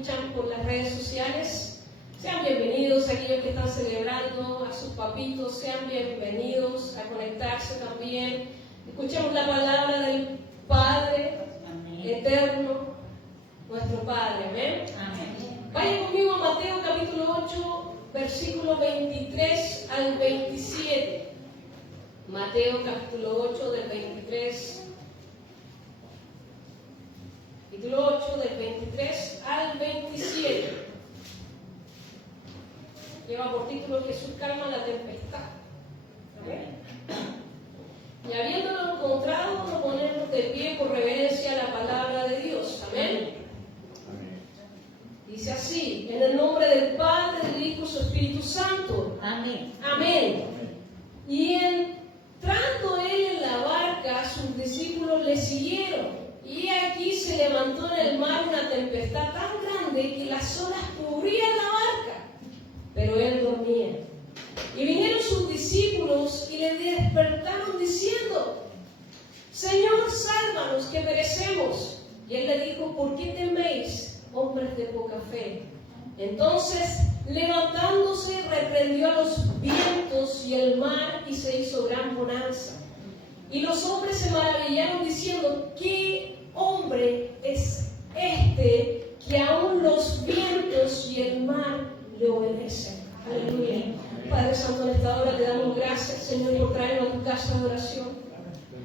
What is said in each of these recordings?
escuchan por las redes sociales, sean bienvenidos a aquellos que están celebrando, a sus papitos, sean bienvenidos a conectarse también. Escuchemos la palabra del Padre eterno, nuestro Padre. Amén. Amén. Vayan conmigo a Mateo capítulo 8, versículo 23 al 27. Mateo capítulo 8 del 23. Capítulo 8 del 23 al 27. Lleva por título Jesús calma la tempestad. ¿Amén? Y habiéndolo encontrado, nos ponemos de pie por reverencia a la palabra de Dios. Amén. Dice así, en el nombre del Padre, del Hijo y su Espíritu Santo. Amén. Amén. Y entrando él en la barca, sus discípulos le siguieron. Y aquí se levantó en el mar una tempestad tan grande que las olas cubrían la barca, pero él dormía. Y vinieron sus discípulos y le despertaron diciendo: Señor, sálvanos, que perecemos. Y él le dijo: ¿por qué teméis, hombres de poca fe? Entonces, levantándose, reprendió a los vientos y el mar, y se hizo gran bonanza. Y los hombres se maravillaron diciendo: ¿qué hombre es este que aún los vientos y el mar le obedecen? Aleluya. Padre Santo, en esta hora te damos gracias, Señor, por traernos a tu casa de oración.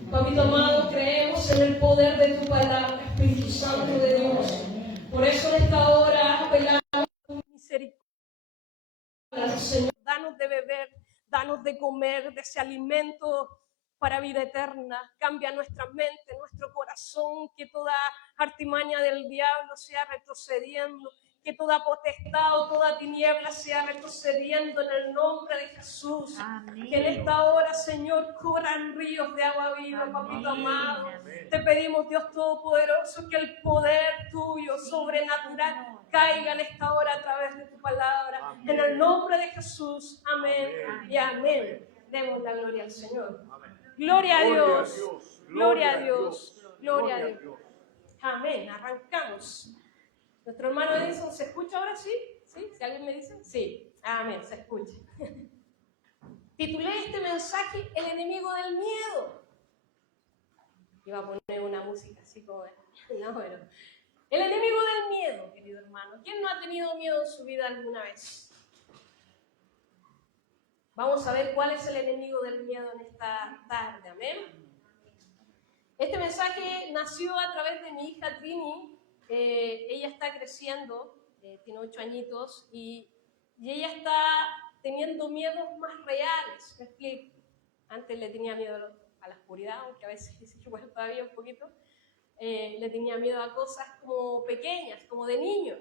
Papito amado, creemos en el poder de tu palabra, Espíritu Santo de Dios. Por eso en esta hora apelamos a tu misericordia. Señor, danos de beber, danos de comer, de ese alimento para vida eterna. Cambia nuestra mente, nuestro corazón, que toda artimaña del diablo sea retrocediendo, que toda potestad o toda tiniebla sea retrocediendo en el nombre de Jesús. Amén. Que en esta hora, Señor, corran ríos de agua viva. Amén. Papito amado. Amén. Te pedimos, Dios Todopoderoso, que el poder tuyo, sobrenatural, caiga en esta hora a través de tu palabra. Amén. En el nombre de Jesús. Amén. Amén. Y amén. Demos la gloria al Señor. Amén. Gloria a Dios. Gloria a Dios. Gloria a Dios. Amén. Arrancamos. Nuestro hermano Edison, ¿se escucha ahora? ¿Sí? ¿Sí? ¿Si alguien me dice? Sí. Amén, se escucha. Titulé este mensaje El enemigo del miedo. Iba a poner una música así como... No, pero... El enemigo del miedo, querido hermano. ¿Quién no ha tenido miedo en su vida alguna vez? Vamos a ver cuál es el enemigo del miedo en esta tarde. Amén. Este mensaje nació a través de mi hija Trini. Ella está creciendo, tiene 8 añitos, y ella está teniendo miedos más reales. Me explico. Antes le tenía miedo a la oscuridad, aunque a veces igual todavía un poquito. Le tenía miedo a cosas como pequeñas, como de niño.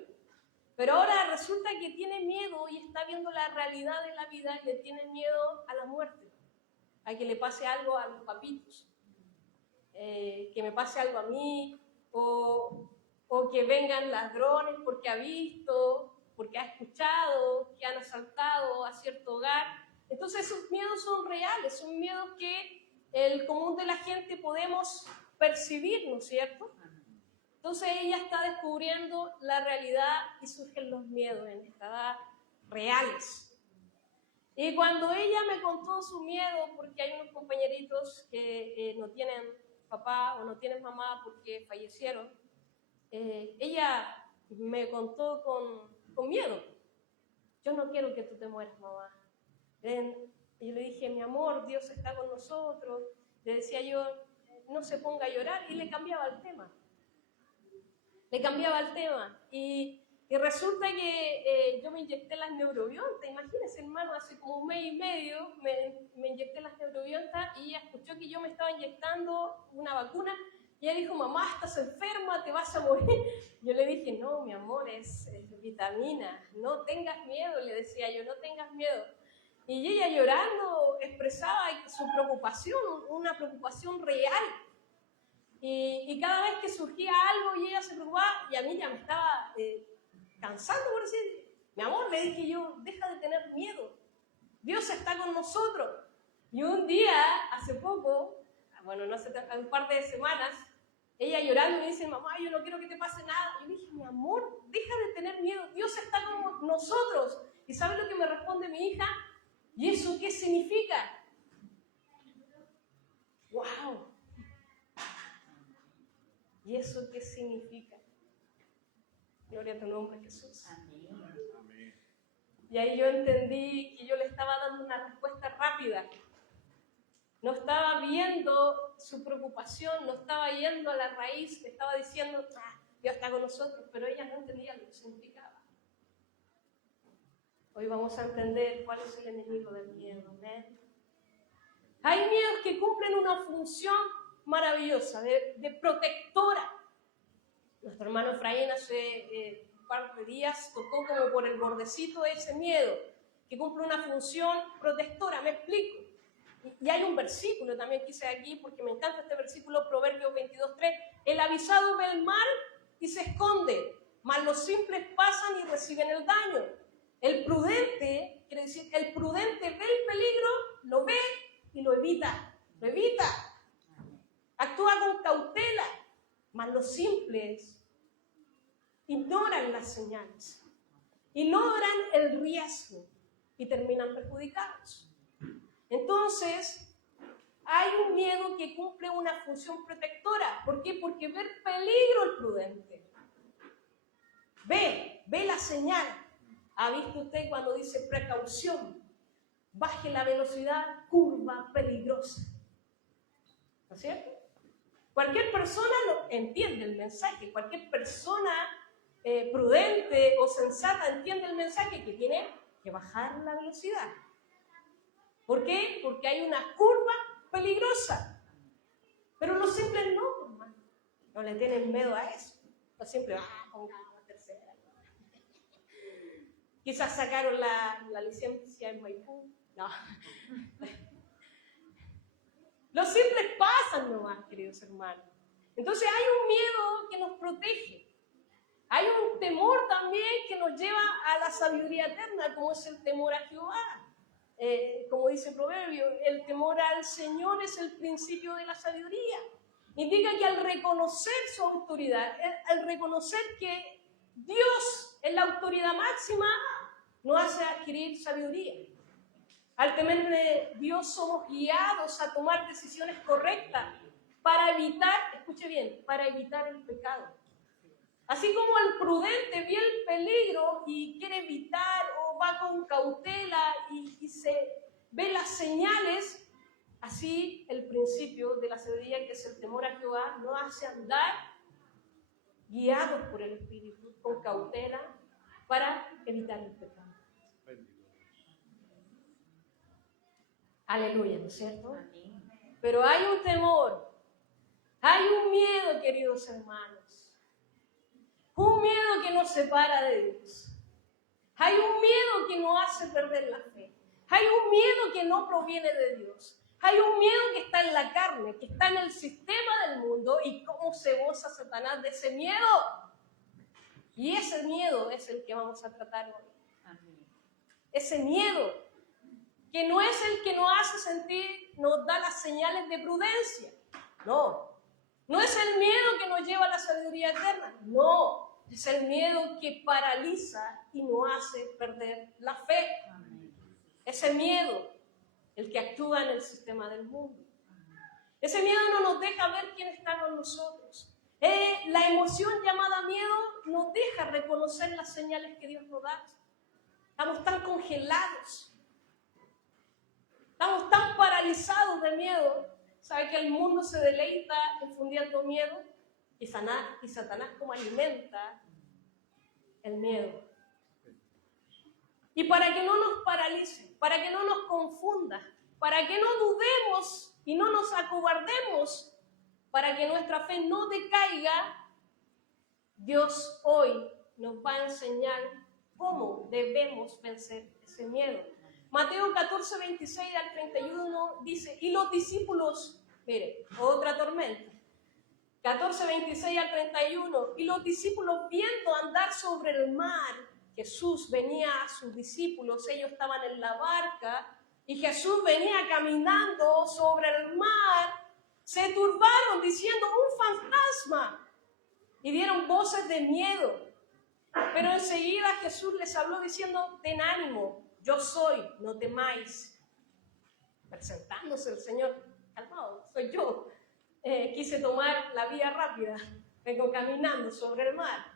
Pero ahora resulta que tiene miedo y está viendo la realidad de la vida y le tiene miedo a la muerte, a que le pase algo a los papitos, que me pase algo a mí, o que vengan ladrones porque ha visto, porque ha escuchado que han asaltado a cierto hogar. Entonces esos miedos son reales, son miedos que el común de la gente podemos percibir, ¿no es cierto? Entonces ella está descubriendo la realidad y surgen los miedos en esta edad reales. Y cuando ella me contó su miedo, porque hay unos compañeritos que no tienen papá o no tienen mamá porque fallecieron, ella me contó con miedo: yo no quiero que tú te mueras, mamá. Y yo le dije: mi amor, Dios está con nosotros. Le decía yo: no se ponga a llorar, y le cambiaba el tema. Y resulta que yo me inyecté las neurobiontas. Imagínense, hermano, hace como 1 mes y medio me inyecté las neurobiontas, y ella escuchó que yo me estaba inyectando una vacuna. Y ella dijo: mamá, estás enferma, te vas a morir. Yo le dije: no, mi amor, es vitamina, no tengas miedo, le decía yo, no tengas miedo. Y ella llorando expresaba su preocupación, una preocupación real. Y cada vez que surgía algo y ella se preocupaba, y a mí ya me estaba cansando, por decir: mi amor, le dije yo, deja de tener miedo, Dios está con nosotros. Y un día, hace poco, bueno, no hace un par de semanas, ella llorando me dice: mamá, yo no quiero que te pase nada. Y yo dije: mi amor, deja de tener miedo, Dios está con nosotros. ¿Y sabe lo que me responde mi hija? ¿Y eso qué significa? ¡Wow! ¿Y eso qué significa? Gloria a tu nombre, Jesús. Amén. Y ahí yo entendí que yo le estaba dando una respuesta rápida. No estaba viendo su preocupación, no estaba yendo a la raíz, le estaba diciendo, Dios está con nosotros, pero ella no entendía lo que significaba. Hoy vamos a entender cuál es el enemigo del miedo. ¿Amén? Hay miedos que cumplen una función maravillosa, de protectora. Nuestro hermano Efraín hace un par de días tocó como por el bordecito ese miedo, que cumple una función protectora. Me explico. Y hay un versículo también que hice aquí, porque me encanta este versículo, Proverbios 22:3. El avisado ve el mal y se esconde, mas los simples pasan y reciben el daño. El prudente, quiere decir, el prudente ve el peligro, lo ve y lo evita. Lo evita. Actúa con cautela, mas los simples ignoran las señales, ignoran el riesgo y terminan perjudicados. Entonces, hay un miedo que cumple una función protectora. ¿Por qué? Porque ve el peligro el prudente. Ve la señal. ¿Ha visto usted cuando dice precaución? Baje la velocidad, curva peligrosa. ¿No es cierto? Cualquier persona entiende el mensaje. Cualquier persona prudente o sensata entiende el mensaje que tiene que bajar la velocidad. ¿Por qué? Porque hay una curva peligrosa. Pero los simples no, hermano. No le tienen miedo a eso. Los simples, pongamos la tercera. Quizás sacaron la licencia en Maipú. No. Los simples pasan nomás, queridos hermanos. Entonces hay un miedo que nos protege. Hay un temor también que nos lleva a la sabiduría eterna, como es el temor a Jehová. Como dice Proverbio, el temor al Señor es el principio de la sabiduría. Indica que al reconocer su autoridad, al reconocer que Dios es la autoridad máxima, nos hace adquirir sabiduría. Al temer de Dios somos guiados a tomar decisiones correctas para evitar, escuche bien, para evitar el pecado. Así como el prudente ve el peligro y quiere evitar o va con cautela y se ve las señales, así el principio de la sabiduría, que es el temor a Jehová, nos hace andar guiados por el Espíritu, con cautela, para evitar el pecado. Aleluya, ¿no es cierto? Amén. Pero hay un temor, hay un miedo, queridos hermanos. Un miedo que nos separa de Dios. Hay un miedo que nos hace perder la fe. Hay un miedo que no proviene de Dios. Hay un miedo que está en la carne, que está en el sistema del mundo. ¿Y cómo se goza Satanás de ese miedo? Y ese miedo es el que vamos a tratar hoy. Amén. Ese miedo que no es el que nos hace sentir, nos da las señales de prudencia. No. No es el miedo que nos lleva a la sabiduría eterna. No. Es el miedo que paraliza y nos hace perder la fe. Ese miedo, el que actúa en el sistema del mundo. Ese miedo no nos deja ver quién está con nosotros. La emoción llamada miedo nos deja reconocer las señales que Dios nos da. Estamos tan congelados. Estamos tan paralizados de miedo. ¿Sabe que el mundo se deleita infundiendo miedo? Y Satanás como alimenta el miedo. Y para que no nos paralice, para que no nos confunda, para que no dudemos y no nos acobardemos, para que nuestra fe no decaiga, Dios hoy nos va a enseñar cómo debemos vencer ese miedo. Mateo 14, 26 al 31 dice, y los discípulos, mire, otra tormenta. 14, 26 al 31, y los discípulos viendo andar sobre el mar, Jesús venía a sus discípulos, ellos estaban en la barca, y Jesús venía caminando sobre el mar, se turbaron diciendo, un fantasma, y dieron voces de miedo. Pero enseguida Jesús les habló diciendo, ten ánimo, yo soy, no temáis. Presentándose el Señor, calmado, soy yo. Quise tomar la vía rápida, vengo caminando sobre el mar.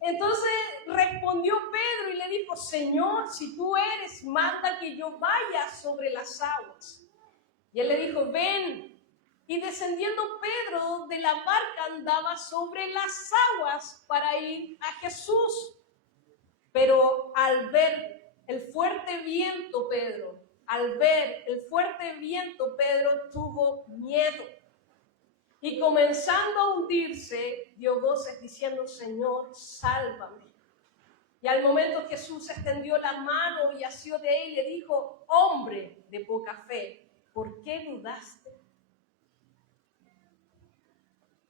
Entonces respondió Pedro y le dijo, Señor, si tú eres, manda que yo vaya sobre las aguas. Y él le dijo, ven. Y descendiendo Pedro de la barca andaba sobre las aguas para ir a Jesús. Pero al ver el fuerte viento, Pedro tuvo miedo. Y comenzando a hundirse, dio voces diciendo, Señor, sálvame. Y al momento Jesús extendió la mano y asió de él y le dijo, hombre de poca fe, ¿por qué dudaste?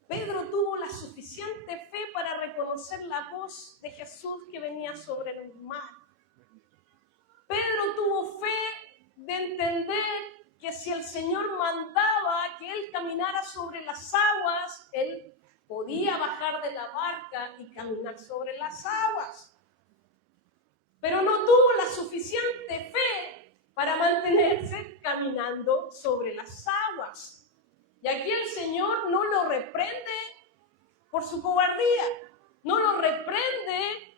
Pedro tuvo la suficiente fe para reconocer la voz de Jesús que venía sobre el mar. Pedro tuvo fe de entender que si el Señor mandaba que él caminara sobre las aguas, él podía bajar de la barca y caminar sobre las aguas. Pero no tuvo la suficiente fe para mantenerse caminando sobre las aguas. Y aquí el Señor no lo reprende por su cobardía, no lo reprende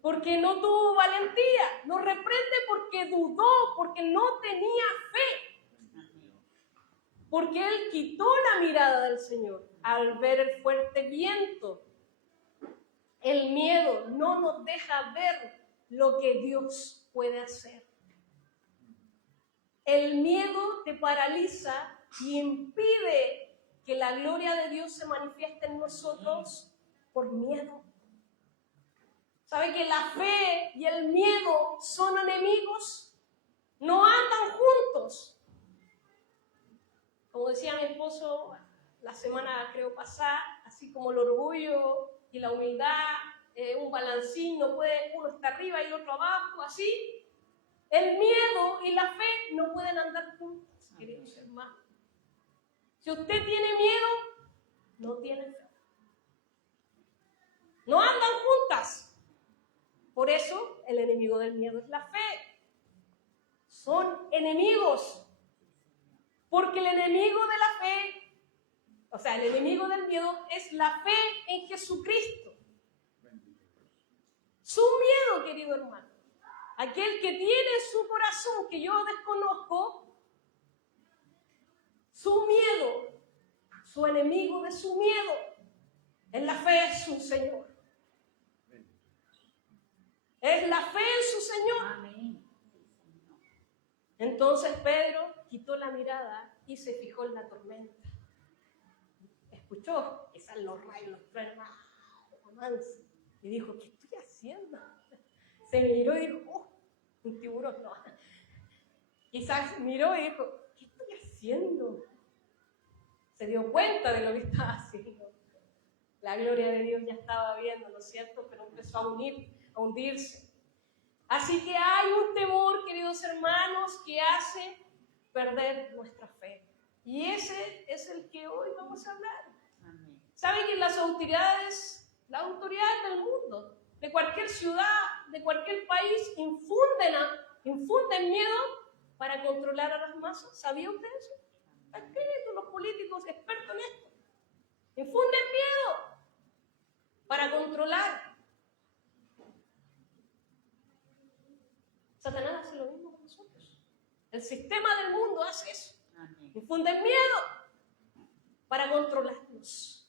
porque no tuvo valentía, lo reprende porque dudó, porque no tenía fe, porque él quitó la mirada del Señor al ver el fuerte viento. El miedo no nos deja ver lo que Dios puede hacer. El miedo te paraliza y impide que la gloria de Dios se manifieste en nosotros por miedo. ¿Sabe que la fe y el miedo son enemigos? No andan juntos. Como decía mi esposo la semana creo pasada, así como el orgullo y la humildad, un balancín, no puede, uno está arriba y el otro abajo, así. El miedo y la fe no pueden andar juntos, queridos hermanos. Si usted tiene miedo, no tiene fe. No andan juntas. Por eso el enemigo del miedo es la fe. Son enemigos. Porque el enemigo de la fe, o sea, el enemigo del miedo es la fe en Jesucristo. Su miedo, querido hermano, aquel que tiene en su corazón, que yo desconozco, su miedo, su enemigo de su miedo, es la fe en su Señor. Es la fe en su Señor. Amén. Entonces Pedro quitó la mirada y se fijó en la tormenta. Escuchó, quizás los rayos, los truenos, y dijo, ¿qué estoy haciendo? Se miró y dijo, un tiburón, no. Quizás miró y dijo, ¿qué estoy haciendo? Se dio cuenta de lo que estaba haciendo. La gloria de Dios ya estaba viendo, ¿no es cierto? Pero empezó a hundirse. Así que hay un temor, queridos hermanos, que hace perder nuestra fe. Y ese es el que hoy vamos a hablar. Amén. ¿Saben que las autoridades del mundo, de cualquier ciudad, de cualquier país, infunden miedo para controlar a las masas? ¿Sabía usted eso? Están creyendo los políticos expertos en esto. Infunden miedo para controlar. Satanás hace lo mismo con nosotros. El sistema del mundo hace eso. Amén. Infunden miedo para controlarnos,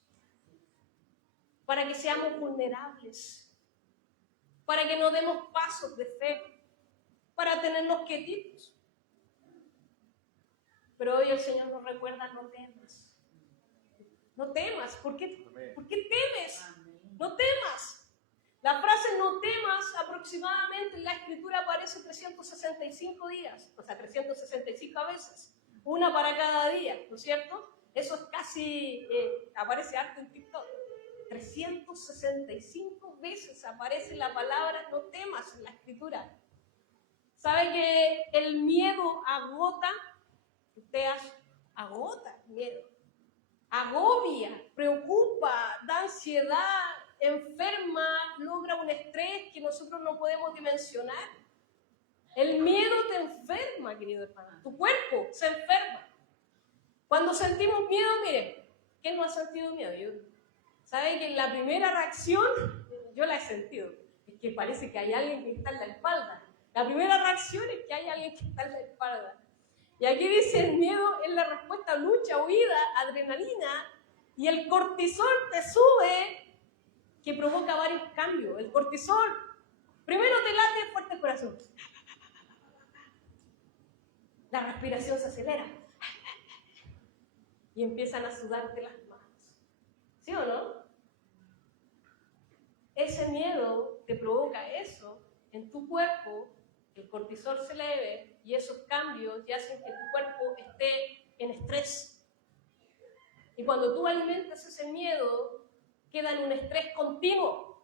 para que seamos vulnerables, para que no demos pasos de fe, para tenernos quietitos. Pero hoy el Señor nos recuerda, no temas. No temas. ¿Por qué temes? Amén. No temas. La frase no temas aproximadamente en la Escritura aparece 365 días, o sea, 365 veces, una para cada día, ¿no es cierto? Eso es casi, aparece harto en TikTok. 365 veces aparece la palabra no temas en la Escritura. ¿Sabe que el miedo agota? Usted agota el miedo. Agobia, preocupa, da ansiedad, enferma, logra un estrés que nosotros no podemos dimensionar. El miedo te enferma, querido hermano. Tu cuerpo se enferma. Cuando sentimos miedo, miren, ¿quién no ha sentido miedo? ¿Sabe que la primera reacción, yo la he sentido, es que parece que hay alguien que está en la espalda? La primera reacción es que hay alguien que está en la espalda. Y aquí dice, el miedo es la respuesta a lucha, huida, adrenalina, y el cortisol te sube, que provoca varios cambios. El cortisol, primero te late fuerte el corazón. La respiración se acelera. Y empiezan a sudarte las manos. ¿Sí o no? Ese miedo te provoca eso en tu cuerpo, el cortisol se eleve y esos cambios ya hacen que tu cuerpo esté en estrés. Y cuando tú alimentas ese miedo, queda en un estrés continuo.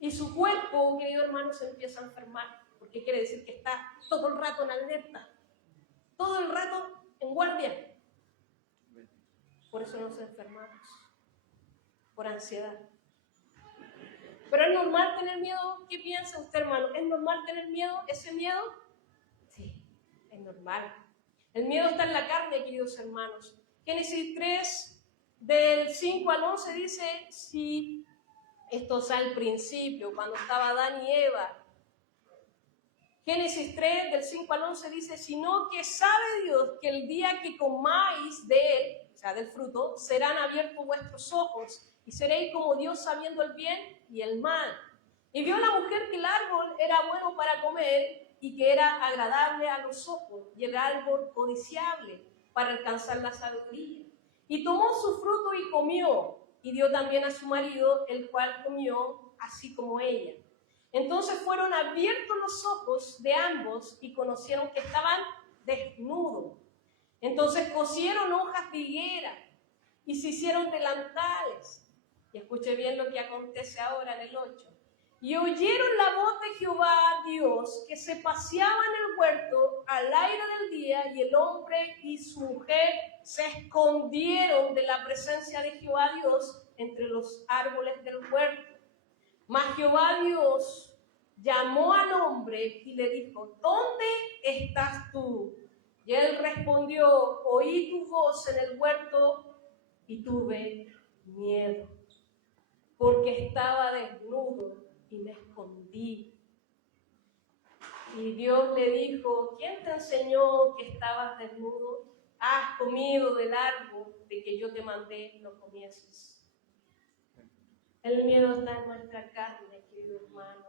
Y su cuerpo, querido hermano, se empieza a enfermar, porque quiere decir que está todo el rato en alerta, todo el rato en guardia. Por eso nos enfermamos, por ansiedad. Pero es normal tener miedo. ¿Qué piensa usted, hermano? ¿Es normal tener miedo? ¿Ese miedo? Sí, es normal. El miedo está en la carne, queridos hermanos. Génesis 3, del 5 al 11 dice, si esto es al principio, cuando estaba Adán y Eva. Génesis 3, del 5 al 11 dice, sino que sabe Dios que el día que comáis de él, o sea, del fruto, serán abiertos vuestros ojos y seréis como Dios sabiendo el bien y el mal. Y vio la mujer que el árbol era bueno para comer y que era agradable a los ojos y el árbol codiciable para alcanzar la sabiduría. Y tomó su fruto y comió y dio también a su marido, el cual comió así como ella. Entonces fueron abiertos los ojos de ambos y conocieron que estaban desnudos. Entonces cosieron hojas de higuera y se hicieron delantales. Y escuche bien lo que acontece ahora en el 8. Y oyeron la voz de Jehová Dios que se paseaba en el huerto al aire del día, y el hombre y su mujer se escondieron de la presencia de Jehová Dios entre los árboles del huerto. Mas Jehová Dios llamó al hombre y le dijo, ¿dónde estás tú? Y él respondió, oí tu voz en el huerto y tuve miedo, porque estaba desnudo y me escondí. Y Dios le dijo, ¿quién te enseñó que estabas desnudo? Has comido del árbol de que yo te mandé, no comieses. El miedo está en nuestra carne, querido hermano.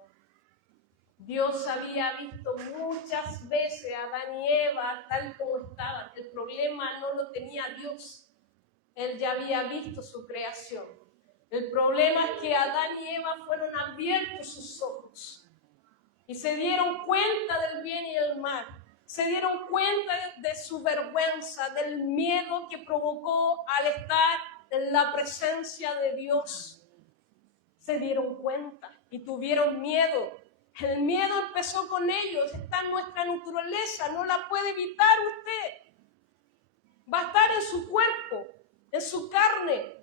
Dios había visto muchas veces a Adán y Eva tal como estaban. El problema no lo tenía Dios. Él ya había visto su creación. El problema es que Adán y Eva fueron abiertos sus ojos y se dieron cuenta del bien y del mal. Se dieron cuenta de su vergüenza, del miedo que provocó al estar en la presencia de Dios. Se dieron cuenta y tuvieron miedo. El miedo empezó con ellos, está en nuestra naturaleza, no la puede evitar usted. Va a estar en su cuerpo, en su carne.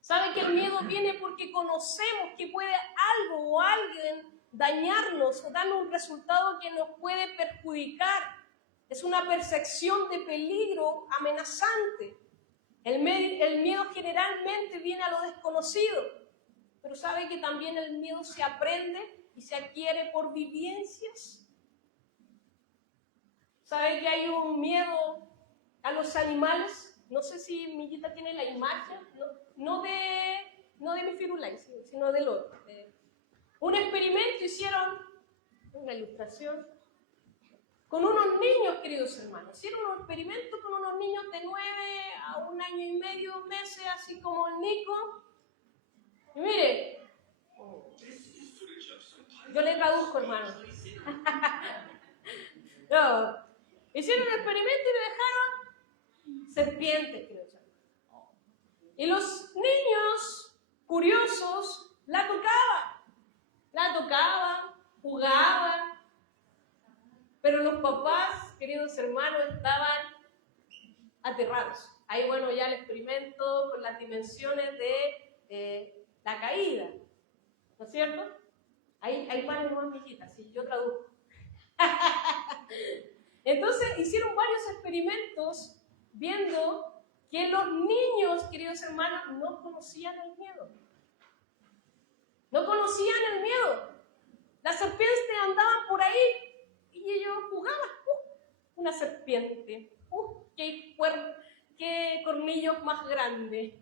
¿Sabe que el miedo viene porque conocemos que puede algo o alguien dañarnos o darnos un resultado que nos puede perjudicar? Es una percepción de peligro amenazante. El miedo generalmente viene a lo desconocido, pero ¿sabe que también el miedo se aprende y se adquiere por vivencias? ¿Sabe que hay un miedo a los animales? No sé si Millita tiene la imagen, no de mi Firulais, sino del otro. Un experimento hicieron, una ilustración, con unos niños, queridos hermanos. Hicieron un experimento con unos niños de 9 a 1 año y medio, meses, así como el Nico. Y mire, yo le traduzco, hermano. No, hicieron un experimento y le dejaron serpientes, creo. Y los niños curiosos la tocaban, jugaban, pero los papás, queridos hermanos, estaban aterrados. Ahí, bueno, ya el experimento con las dimensiones de la caída, ¿no es cierto? Hay panes más viejitas, si yo traduzco. Entonces hicieron varios experimentos viendo que los niños, queridos hermanos, no conocían el miedo. No conocían el miedo. Las serpientes andaban por ahí y ellos jugaban. Una serpiente. Qué cornillos más grandes.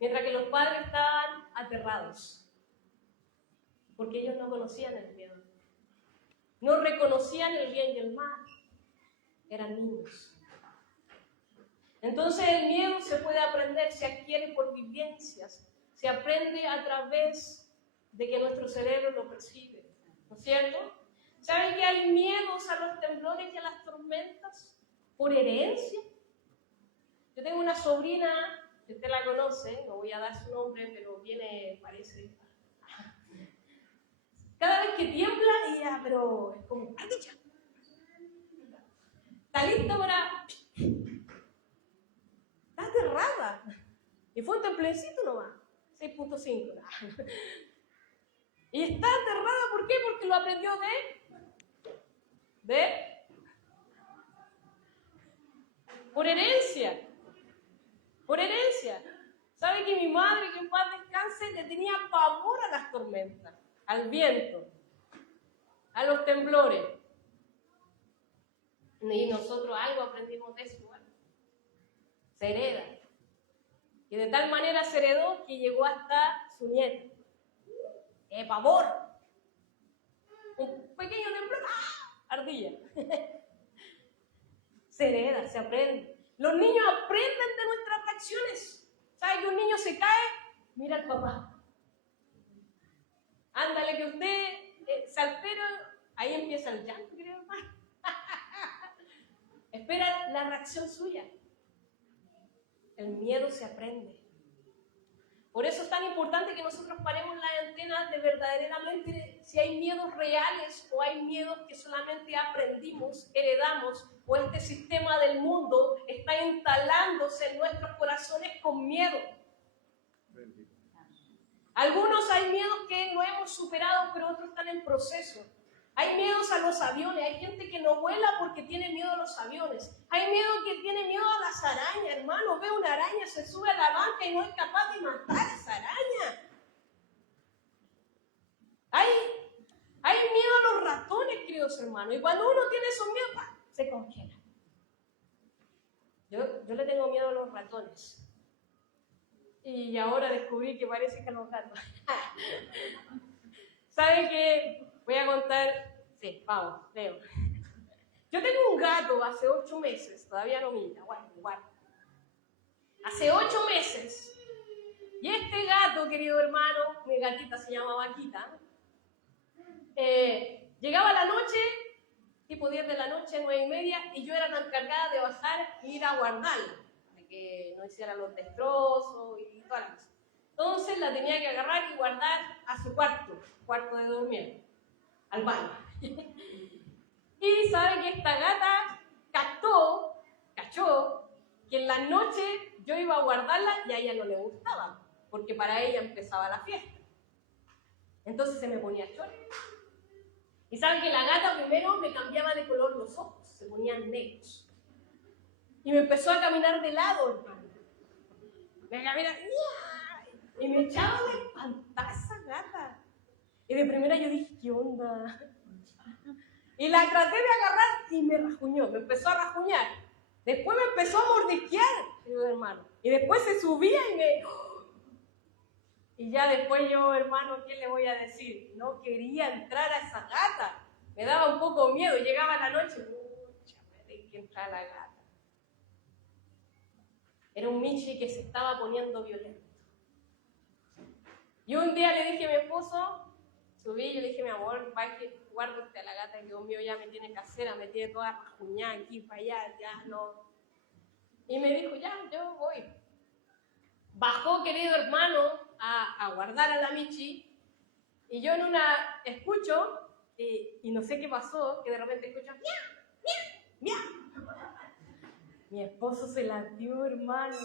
Mientras que los padres estaban aterrados. Porque ellos no conocían el miedo. No reconocían el bien y el mal. Eran niños. Entonces el miedo se puede aprender, se adquiere por vivencias. Se aprende a través de que nuestro cerebro lo percibe. ¿No es cierto? ¿Saben que hay miedos a los temblores y a las tormentas por herencia? Yo tengo una sobrina, que usted la conoce, no voy a dar su nombre, pero viene, parece. Cada vez que tiembla, ella, pero es como, ¡ardilla! Está lista para... Está aterrada. Y fue un templecito nomás, 6.5. Y está aterrada, ¿por qué? Porque lo aprendió por herencia. Por herencia. ¿Sabe que mi madre, que en paz descanse, le tenía pavor a las tormentas, al viento, a los temblores? Y nosotros algo aprendimos de eso, igual. Se hereda. Y de tal manera se heredó que llegó hasta su nieto. Pavor. Un pequeño temblor. ¡Ah! Ardilla. Se hereda, se aprende. Los niños aprenden de nuestras acciones. ¿Sabe que un niño se cae? Mira al papá. Ándale que usted saltero, ahí empieza el llanto, creo, hermano. Espera la reacción suya. El miedo se aprende. Por eso es tan importante que nosotros paremos la antena de verdaderamente si hay miedos reales o hay miedos que solamente aprendimos, heredamos, o este sistema del mundo está instalándose en nuestros corazones con miedo. Algunos hay miedos que no hemos superado, pero otros están en proceso. Hay miedos a los aviones, hay gente que no vuela porque tiene miedo a los aviones. Hay miedo que tiene miedo a las arañas, hermano. Ve una araña, se sube a la banca y no es capaz de matar a esa araña. Hay miedo a los ratones, queridos hermanos. Y cuando uno tiene esos miedos, se congela. Yo le tengo miedo a los ratones. Y ahora descubrí que parece que a los gatos. ¿Sabe qué? Voy a contar, sí, vamos, leo. Yo tengo un gato hace 8 meses, todavía no mira, igual. Hace 8 meses. Y este gato, querido hermano, mi gatita se llama Vaquita, llegaba a la noche, tipo 10 de la noche, 9:30, y yo era la encargada de bajar e ir a guardarla, de que no hiciera los destrozos y todas las cosas. Entonces la tenía que agarrar y guardar a su cuarto de dormir, al baño. Y sabe que esta gata cachó que en la noche yo iba a guardarla y a ella no le gustaba, porque para ella empezaba la fiesta. Entonces se me ponía chorro. Y sabe que la gata primero me cambiaba de color los ojos, se ponían negros. Y me empezó a caminar de lado, hermano. Me caminaba, y me echaba de espantar esa gata. Y de primera yo dije, ¿qué onda? Y la traté de agarrar y me rajuñó, me empezó a rajuñar. Después me empezó a mordisquear, querido hermano. Y después se subía y me... Y ya después yo, hermano, ¿qué le voy a decir? No quería entrar a esa gata. Me daba un poco miedo. Llegaba la noche, me dejé entrar a la gata. Era un Michi que se estaba poniendo violento. Y un día le dije a mi esposo, subí y le dije, mi amor, baje, guárdate a la gata que Dios mío ya me tiene casera, me tiene toda rajuñada aquí para allá, ya no. Y me dijo, ya, yo voy. Bajó, querido hermano, a guardar a la Michi, y yo en una escucho, y no sé qué pasó, que de repente escucho, ¡miau, miau, miau! Mi esposo se latió, hermano.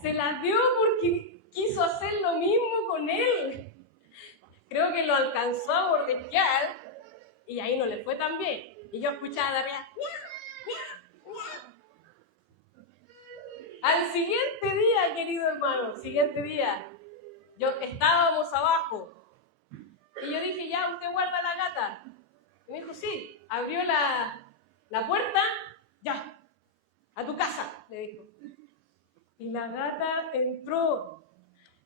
se las dio porque quiso hacer lo mismo con él. Creo que lo alcanzó a mordisquear y ahí no le fue tan bien. Y yo escuchaba de arriba, al siguiente día, querido hermano, siguiente día, estábamos abajo y yo dije, ya, ¿usted guarda la gata? Y me dijo, sí. Abrió la puerta, ya, a tu casa, le dijo. Y la gata entró.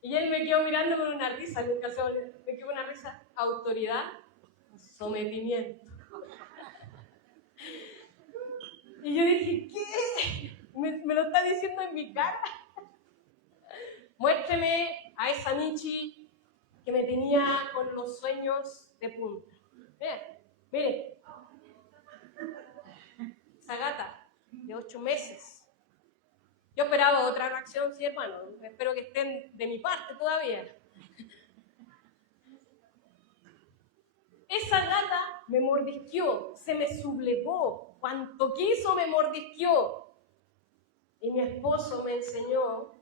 Y él me quedó mirando con una risa, nunca se me quedó una risa. Autoridad, sometimiento. Y yo dije, ¿qué? ¿Me lo está diciendo en mi cara? Muéstreme a esa Michi que me tenía con los sueños de punta. Mire. Esa gata de 8 meses. Yo esperaba otra reacción, sí, hermano. Espero que estén de mi parte todavía. Esa gata me mordisqueó, se me sublevó. Cuanto quiso me mordisqueó. Y mi esposo me enseñó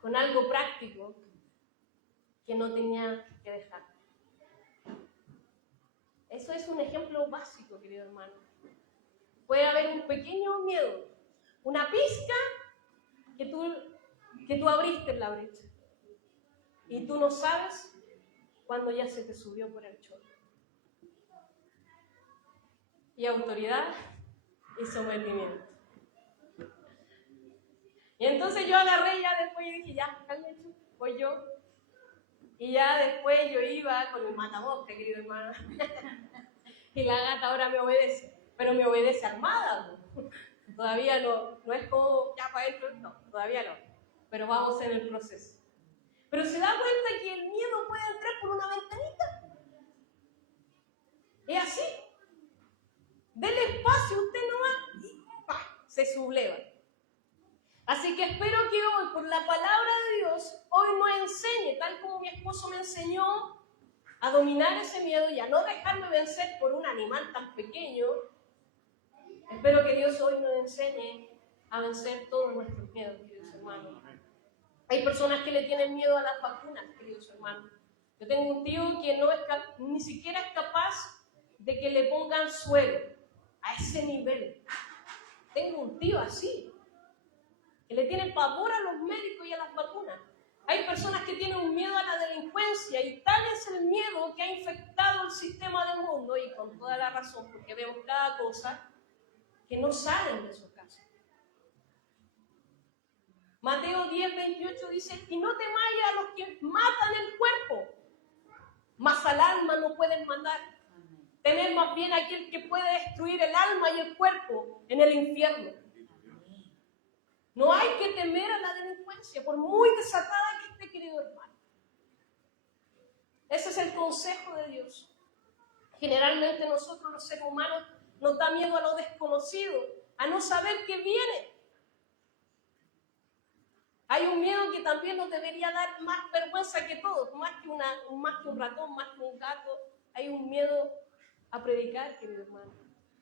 con algo práctico que no tenía que dejar. Eso es un ejemplo básico, querido hermano. Puede haber un pequeño miedo, una pizca que tú abriste en la brecha. Y tú no sabes cuándo ya se te subió por el chorro. Y autoridad y sometimiento. Y entonces yo agarré ya después y dije, ya, Carlecho, voy yo. Y ya después yo iba con el matamosca, querido hermano. Y la gata ahora me obedece, pero me obedece armada. Todavía no es como ya para adentro, no, todavía no. Pero vamos en el proceso. Pero se da cuenta que el miedo puede entrar por una ventanita. Es así. Dele espacio, usted no va y ¡pah! Se subleva. Así que espero que hoy, por la palabra de Dios, hoy nos enseñe, tal como mi esposo me enseñó, a dominar ese miedo y a no dejarme vencer por un animal tan pequeño. Espero que Dios hoy nos enseñe a vencer todos nuestros miedos, queridos hermanos. Hay personas que le tienen miedo a las vacunas, queridos hermanos. Yo tengo un tío que ni siquiera es capaz de que le pongan suero a ese nivel. Tengo un tío así, que le tiene pavor a los médicos y a las vacunas. Hay personas que tienen un miedo a la delincuencia y tal es el miedo que ha infectado el sistema del mundo, y con toda la razón, porque vemos cada cosa, que no salen de sus casas. Mateo 10:28 dice, y no temáis a los que matan el cuerpo, mas al alma no pueden matar. Tened más bien a aquel que puede destruir el alma y el cuerpo en el infierno. No hay que temer a la delincuencia, por muy desatada que esté, querido hermano. Ese es el consejo de Dios. Generalmente nosotros los seres humanos nos da miedo a lo desconocido, a no saber qué viene. Hay un miedo que también nos debería dar más vergüenza que todo, más que un ratón, más que un gato. Hay un miedo a predicar, querido hermano.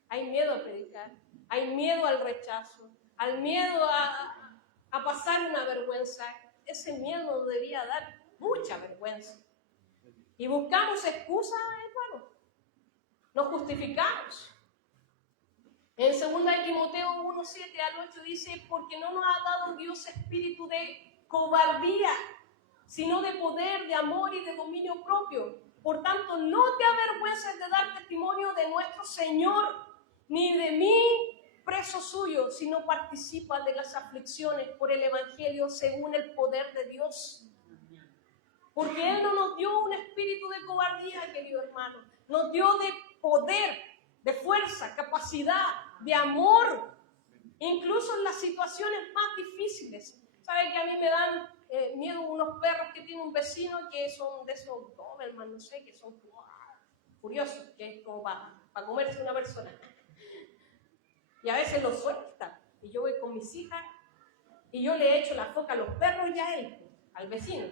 Hay miedo a predicar, hay miedo al rechazo, al miedo a pasar una vergüenza. Ese miedo nos debería dar mucha vergüenza. Y buscamos excusas, hermano. Nos justificamos. En 2 Timoteo 1:7-8 dice, porque no nos ha dado Dios espíritu de cobardía, sino de poder, de amor y de dominio propio. Por tanto, no te avergüences de dar testimonio de nuestro Señor, ni de mí, preso suyo, sino participa de las aflicciones por el Evangelio según el poder de Dios. Porque Él no nos dio un espíritu de cobardía, querido hermano. Nos dio de poder, de fuerza, capacidad, de amor. Incluso en las situaciones más difíciles. ¿Sabe que a mí me dan miedo unos perros que tiene un vecino que son de esos Doberman, no sé, que son furiosos, que es como para comerse una persona? Y a veces los sueltan. Y yo voy con mis hijas y yo le echo la foca a los perros y a él, al vecino.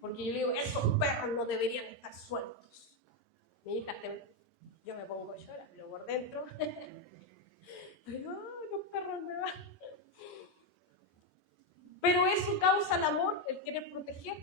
Porque yo le digo, esos perros no deberían estar sueltos. Mi hija, yo me pongo a llorar, pero por dentro. Digo, los perros me van. Pero eso causa el amor, el querer proteger.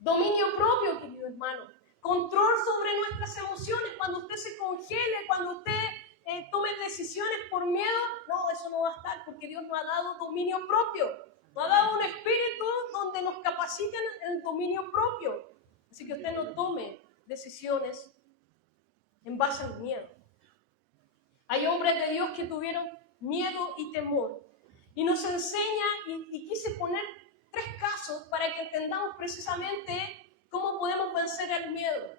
Dominio propio, querido hermano. Control sobre nuestras emociones. Cuando usted se congele, cuando usted tome decisiones por miedo, no, eso no va a estar, porque Dios nos ha dado dominio propio. Nos ha dado un espíritu donde nos capaciten en el dominio propio. Así que usted no tome decisiones en base al miedo. Hay hombres de Dios que tuvieron miedo y temor. Y nos enseña, y quise poner 3 casos para que entendamos precisamente cómo podemos vencer el miedo.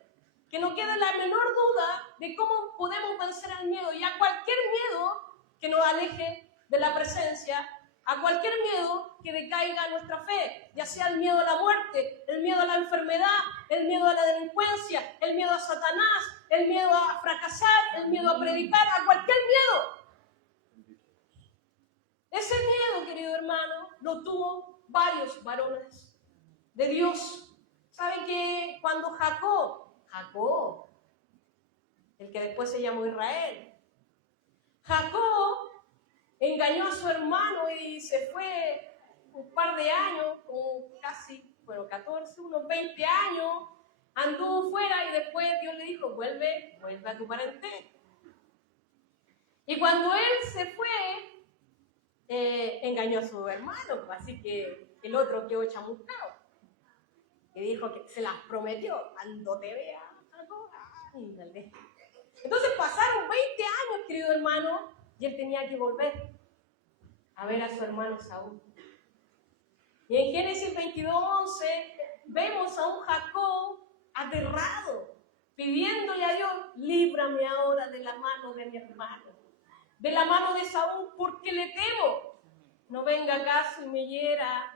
Que no quede la menor duda de cómo podemos vencer el miedo. Y a cualquier miedo que nos aleje de la presencia, a cualquier miedo que decaiga nuestra fe, ya sea el miedo a la muerte, el miedo a la enfermedad, el miedo a la delincuencia, el miedo a Satanás, el miedo a fracasar, el miedo a predicar, a cualquier miedo. Ese miedo, querido hermano, lo tuvo varios varones de Dios. ¿Sabe que cuando Jacob, el que después se llamó Israel, Jacob engañó a su hermano y se fue un par de años, como casi, 14, unos 20 años, anduvo fuera y después Dios le dijo, vuelve a tu parentela. Y cuando él se fue, engañó a su hermano, así que el otro quedó chamuscado. Y dijo que se las prometió, cuando te vea, ándale. Entonces pasaron 20 años, querido hermano, y él tenía que volver a ver a su hermano Saúl. Y en Génesis 22:11 vemos a un Jacob aterrado, pidiéndole a Dios, líbrame ahora de la mano de mi hermano, de la mano de Saúl, porque le temo. No venga acaso y me hiera,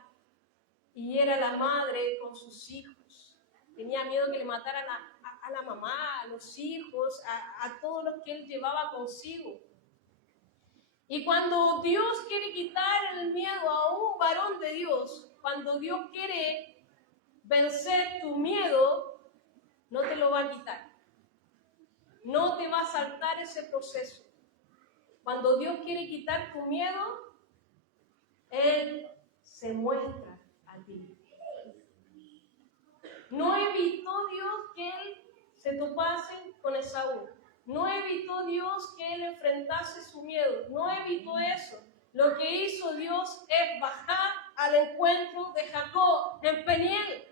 y hiera la madre con sus hijos. Tenía miedo que le mataran a la mamá, a los hijos, a todos los que él llevaba consigo. Y cuando Dios quiere quitar el miedo a un varón de Dios, cuando Dios quiere vencer tu miedo, no te lo va a quitar. No te va a saltar ese proceso. Cuando Dios quiere quitar tu miedo, Él se muestra a ti. No evitó Dios que él se topase con Esaú. No evitó Dios que él enfrentase su miedo. No evitó eso. Lo que hizo Dios es bajar al encuentro de Jacob en Peniel.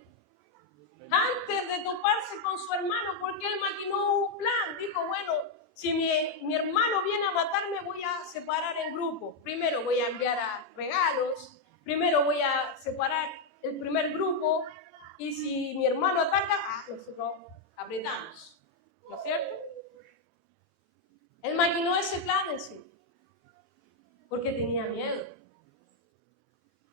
Antes de toparse con su hermano, porque él maquinó un plan. Dijo, bueno, si mi hermano viene a matarme, voy a separar en grupo. Primero voy a enviar a regalos. Primero voy a separar el primer grupo. Y si mi hermano ataca, nosotros apretamos. ¿No es cierto? Él maquinó ese plan en sí, porque tenía miedo.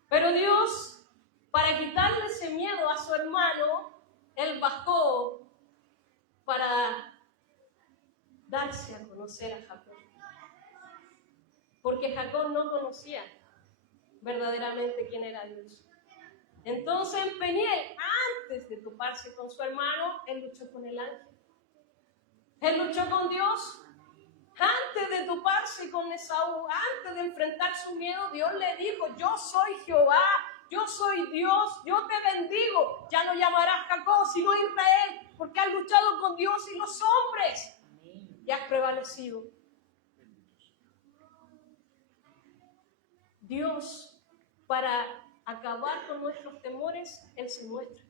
Pero Dios, para quitarle ese miedo a su hermano, Él bajó para darse a conocer a Jacob. Porque Jacob no conocía verdaderamente quién era Dios. Entonces en Peniel, antes de toparse con su hermano, él luchó con el ángel. Él luchó con Dios. Antes de toparse con Esaú, antes de enfrentar su miedo, Dios le dijo, yo soy Jehová, yo soy Dios, yo te bendigo. Ya no llamarás Jacob, sino Israel, porque has luchado con Dios y los hombres. Y has prevalecido. Dios, para acabar con nuestros temores, Él se muestra.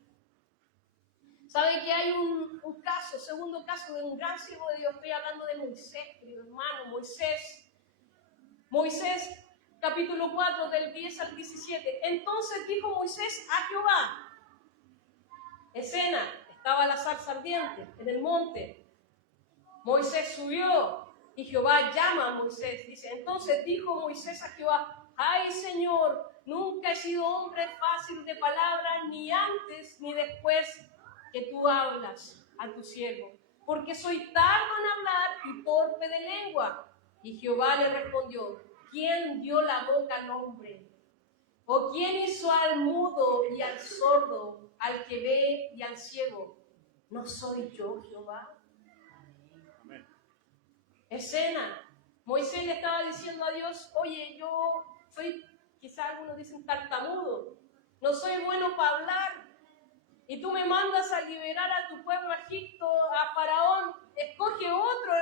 ¿Sabe que hay un caso, segundo caso de un gran siervo de Dios? Estoy hablando de Moisés, querido hermano, Moisés, capítulo 4, del 10 al 17. Entonces dijo Moisés a Jehová, escena, estaba la zarza ardiente en el monte. Moisés subió y Jehová llama a Moisés. Dice, entonces dijo Moisés a Jehová, ay Señor, nunca he sido hombre fácil de palabra, ni antes ni después que tú hablas a tu siervo, porque soy tardo en hablar y torpe de lengua. Y Jehová le respondió, ¿quién dio la boca al hombre? ¿O quién hizo al mudo y al sordo, al que ve y al ciego? ¿No soy yo Jehová? Amén. Escena, Moisés le estaba diciendo a Dios, oye, yo soy quizás algunos dicen tartamudo, no soy bueno para hablar, y tú me mandas a liberar a tu pueblo a Egipto, a Faraón, escoge otro.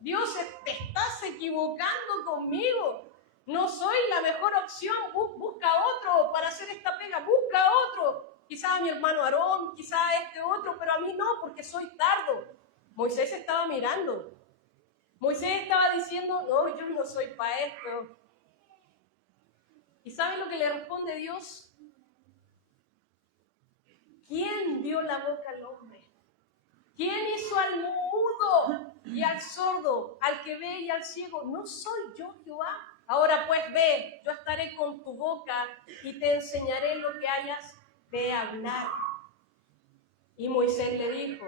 Dios, te estás equivocando conmigo. No soy la mejor opción. Busca otro para hacer esta pega. Busca otro. Quizás a mi hermano Aarón, quizás a este otro, pero a mí no, porque soy tardo. Moisés estaba mirando. Moisés estaba diciendo, no, yo no soy para esto. ¿Y saben lo que le responde Dios? ¿Quién dio la boca al hombre? ¿Quién hizo al mudo y al sordo, al que ve y al ciego? ¿No soy yo, Jehová? Ahora pues ve, yo estaré con tu boca y te enseñaré lo que hayas de hablar. Y Moisés le dijo,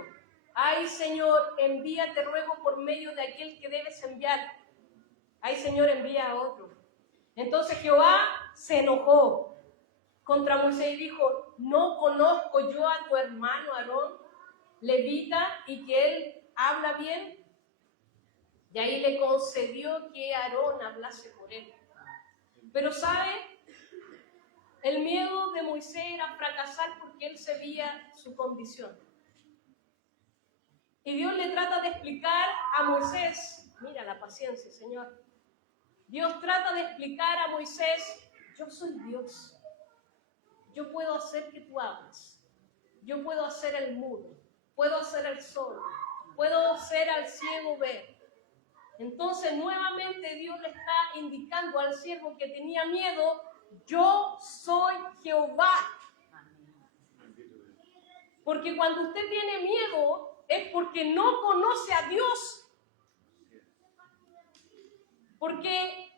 ay Señor, envía, te ruego, por medio de aquel que debes enviar. Ay Señor, envía a otro. Entonces Jehová se enojó contra Moisés y dijo, ¿no conozco yo a tu hermano Aarón, levita, y que él habla bien? Y ahí le concedió que Aarón hablase por él. Pero ¿sabe? El miedo de Moisés era fracasar porque él se veía su condición. Y Dios le trata de explicar a Moisés, mira la paciencia, Señor. Dios trata de explicar a Moisés, yo soy Dios. Yo puedo hacer que tú hables. Yo puedo hacer el mudo. Puedo hacer el sordo. Puedo hacer al ciego ver. Entonces nuevamente Dios le está indicando al siervo que tenía miedo, yo soy Jehová. Porque cuando usted tiene miedo es porque no conoce a Dios. Porque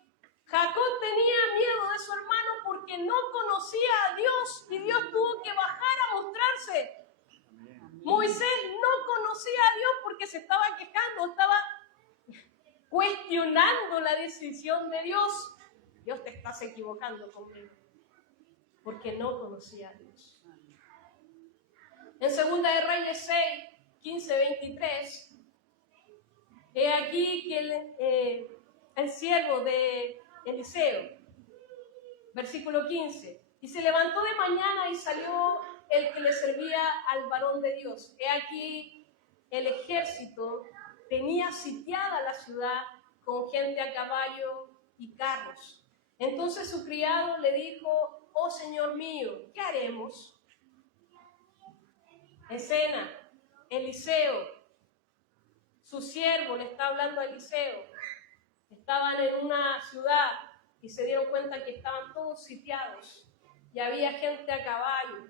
Jacob tenía miedo de su hermano porque no conocía a Dios y Dios tuvo que bajar a mostrarse. Moisés no conocía a Dios porque se estaba quejando, estaba cuestionando la decisión de Dios. Dios, te estás equivocando conmigo porque no conocía a Dios. En 2 de Reyes 6, 15, 23, he aquí que el siervo de Eliseo, versículo 15, y se levantó de mañana y salió el que le servía al varón de Dios. He aquí el ejército tenía sitiada la ciudad con gente a caballo y carros. Entonces su criado le dijo, oh Señor mío, ¿qué haremos? Escena, Eliseo, su siervo le está hablando a Eliseo. Estaban en una ciudad y se dieron cuenta que estaban todos sitiados y había gente a caballo.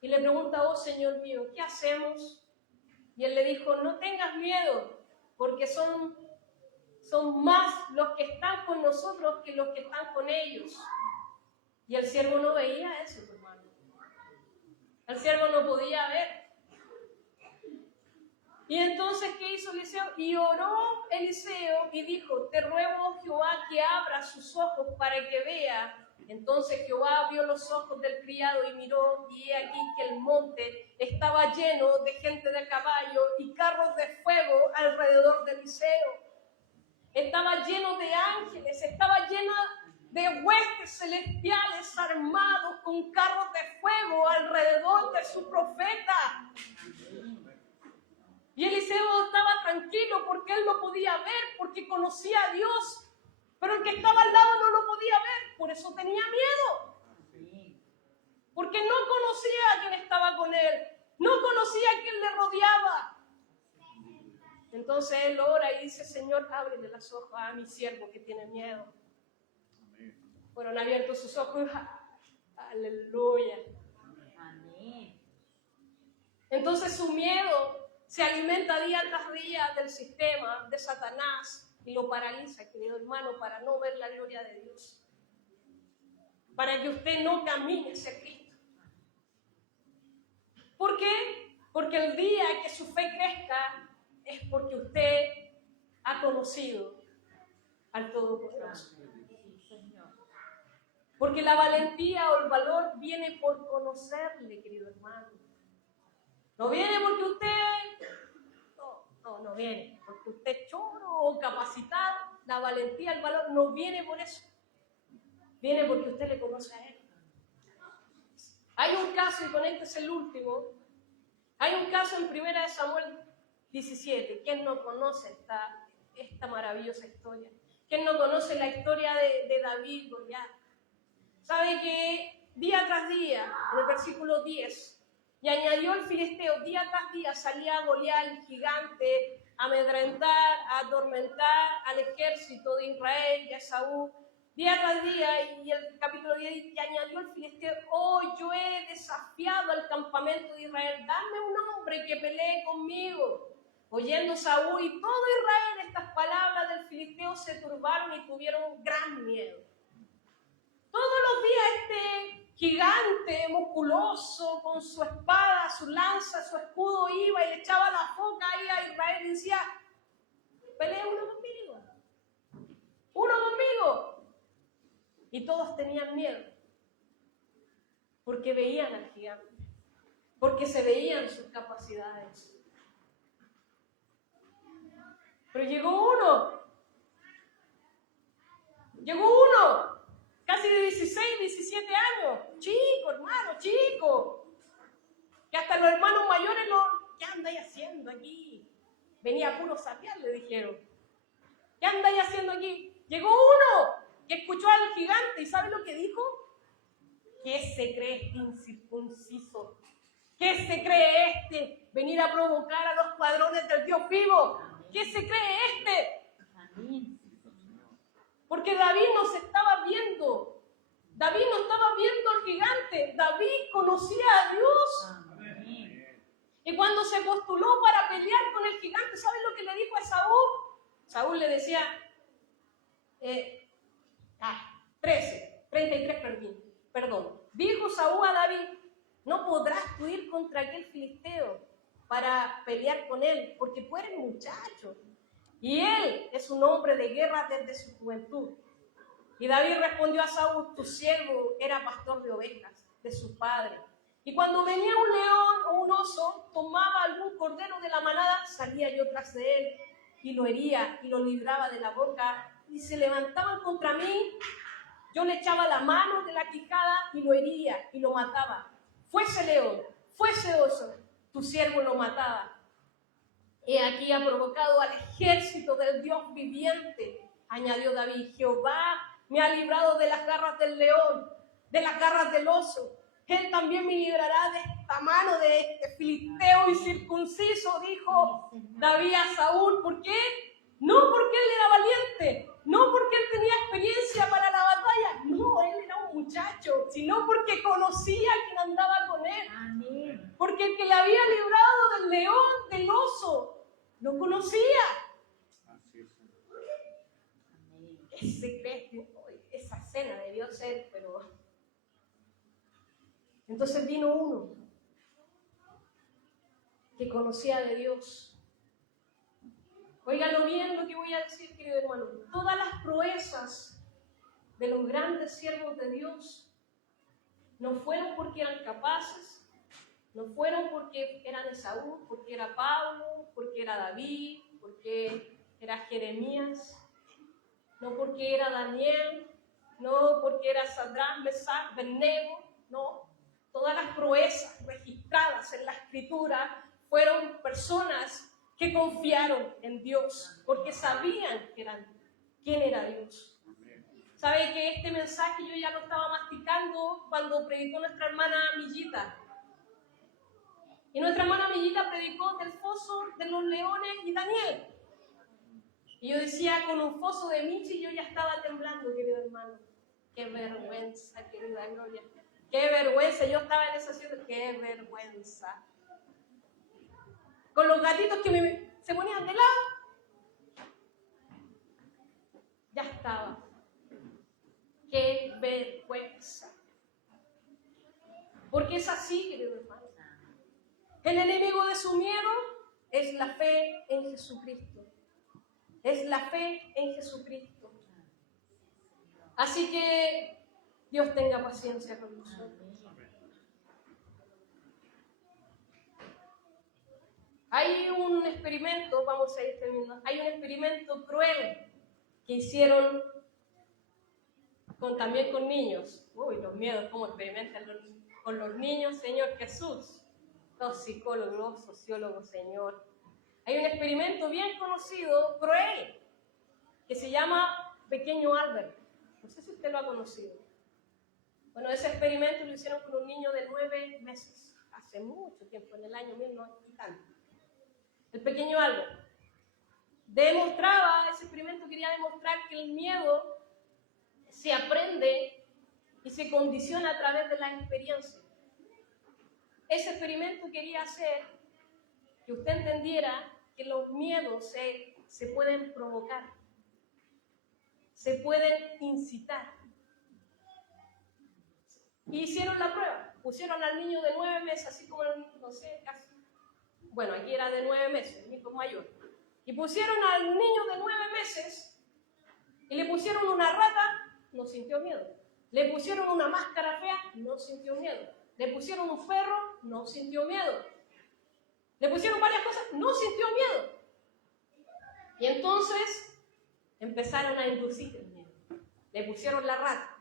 Y le pregunta, oh Señor mío, ¿qué hacemos? Y él le dijo, no tengas miedo, porque son más los que están con nosotros que los que están con ellos. Y el siervo no veía eso, hermano. El siervo no podía ver. Y entonces, ¿qué hizo Eliseo? Y oró Eliseo y dijo, te ruego, Jehová, que abra sus ojos para que vea. Entonces Jehová abrió los ojos del criado y miró, y he aquí que el monte estaba lleno de gente de caballo y carros de fuego alrededor de Eliseo. Estaba lleno de ángeles, estaba lleno de huestes celestiales armados con carros de fuego alrededor de su profeta. Y Eliseo estaba tranquilo porque él lo podía ver, porque conocía a Dios. Pero el que estaba al lado no lo podía ver, por eso tenía miedo. Porque no conocía a quien estaba con él, no conocía a quien le rodeaba. Entonces él ora y dice, Señor, ábrele los ojos a mi siervo que tiene miedo. Fueron abiertos sus ojos. Aleluya. Entonces su miedo se alimenta día tras día del sistema de Satanás y lo paraliza, querido hermano, para no ver la gloria de Dios. Para que usted no camine hacia Cristo. ¿Por qué? Porque el día que su fe crezca es porque usted ha conocido al Todopoderoso. Porque la valentía o el valor viene por conocerle, querido hermano. No viene porque usted, no viene porque usted es choro o capacitado. La valentía, el valor no viene por eso. viene porque usted le conoce a Él. Hay un caso, y con este es el último, hay un caso en 1 Samuel 17. ¿Quién no conoce esta maravillosa historia? ¿Quién no conoce la historia de David y Goliat? Sabe que día tras día, en el versículo 10, y añadió el filisteo, día tras día salía Goliat, el gigante, a amedrentar, a atormentar al ejército de Israel y a Saúl. Día tras día, y el capítulo 10, y añadió el filisteo, oh, yo he desafiado al campamento de Israel, dame un hombre que pelee conmigo. Oyendo Saúl y todo Israel estas palabras del filisteo, se turbaron y tuvieron gran miedo. Todos los días este gigante musculoso con su espada, su lanza, su escudo iba y le echaba la foca ahí a Israel y decía, pelea uno conmigo, uno conmigo. Y todos tenían miedo porque veían al gigante, porque se veían sus capacidades. Pero llegó uno, casi de 16, 17 años, chico, hermano, chico, que hasta los hermanos mayores ¿qué andáis haciendo aquí? Venía puro sapear, le dijeron. ¿Qué andáis haciendo aquí? Llegó uno que escuchó al gigante y ¿sabe lo que dijo? ¿Qué se cree este incircunciso? ¿Qué se cree este? Venir a provocar a los padrones del Dios vivo. ¿Qué se cree este? Porque David no se estaba viendo. David no estaba viendo al gigante. David conocía a Dios. Y cuando se postuló para pelear con el gigante, ¿saben lo que le dijo a Saúl? Saúl le decía, 33, perdón. Dijo Saúl a David, no podrás tú ir contra aquel filisteo para pelear con él, porque tú eres muchacho. Y él es un hombre de guerra desde su juventud. Y David respondió a Saúl, tu siervo era pastor de ovejas de su padre. Y cuando venía un león o un oso, tomaba algún cordero de la manada, salía yo tras de él y lo hería y lo libraba de la boca. Y se levantaban contra mí, yo le echaba la mano de la quijada y lo hería y lo mataba. Fuese león, fuese oso, tu siervo lo mataba. He aquí ha provocado al ejército del Dios viviente, añadió David. Jehová me ha librado de las garras del león, de las garras del oso. Él también me librará de esta mano de este filisteo incircunciso, dijo David a Saúl. ¿Por qué? No porque él era valiente, no porque él tenía experiencia para la batalla, no, él era un muchacho, sino porque conocía a quien andaba con él. Amén. Porque el que le había librado del león, del oso, lo conocía. Ese cree, esa cena debió ser, pero... Entonces vino uno que conocía de Dios. Óiganlo bien lo que voy a decir, querido hermano. Todas las proezas de los grandes siervos de Dios no fueron porque eran capaces, no fueron porque eran Esaú, porque era Pablo, porque era David, porque era Jeremías, no porque era Daniel, no porque era Sadrach, Mesach, Abednego, no. Todas las proezas registradas en la Escritura fueron personas que confiaron en Dios, porque sabían quién era Dios. ¿Sabe que este mensaje yo ya lo estaba masticando cuando predicó nuestra hermana Millita? Y nuestra hermana Millita predicó del foso de los leones y Daniel. Y yo decía, con un foso de Michi yo ya estaba temblando, querido hermano. Qué vergüenza, querida Gloria. Qué vergüenza, yo estaba en esa situación, qué vergüenza. Con los gatitos que se ponían de lado, ya estaba. Qué vergüenza. Porque es así, querido hermano. El enemigo de su miedo es la fe en Jesucristo. Es la fe en Jesucristo. Así que Dios tenga paciencia con nosotros. Hay un experimento, vamos a ir terminando, hay un experimento cruel que hicieron también con niños. Uy, los miedos, cómo experimentan con los niños, Señor Jesús. Los psicólogos, los sociólogos, Señor. Hay un experimento bien conocido, cruel, que se llama Pequeño Albert. No sé si usted lo ha conocido. Bueno, ese experimento lo hicieron con un niño de 9 meses, hace mucho tiempo, en el año 1900 y tanto. El Pequeño Albert ese experimento quería demostrar que el miedo se aprende y se condiciona a través de la experiencia. Ese experimento quería hacer que usted entendiera que los miedos se pueden provocar, se pueden incitar. Y hicieron la prueba, pusieron al niño de 9 meses, así como, no sé, casi, bueno, aquí era de 9 meses, el hijo mayor, y pusieron al niño de 9 meses y le pusieron una rata, no sintió miedo. Le pusieron una máscara fea, no sintió miedo. Le pusieron un perro, no sintió miedo. Le pusieron varias cosas, no sintió miedo. Y entonces empezaron a inducir el miedo. Le pusieron la rata.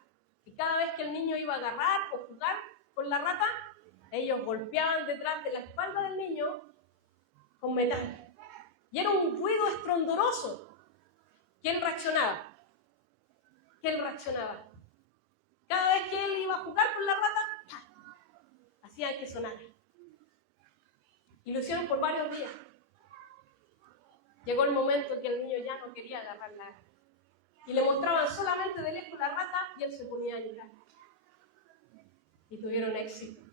Y cada vez que el niño iba a agarrar o jugar con la rata, ellos golpeaban detrás de la espalda del niño con metal. Y era un ruido estrondoroso. ¿Quién reaccionaba? ¿Quién reaccionaba? Cada vez que él iba a jugar con la rata, hacían que sonara. Y lo hicieron por varios días. Llegó el momento en que el niño ya no quería agarrar la rata. Y le mostraban solamente de lejos la rata y él se ponía a llorar. Y tuvieron éxito.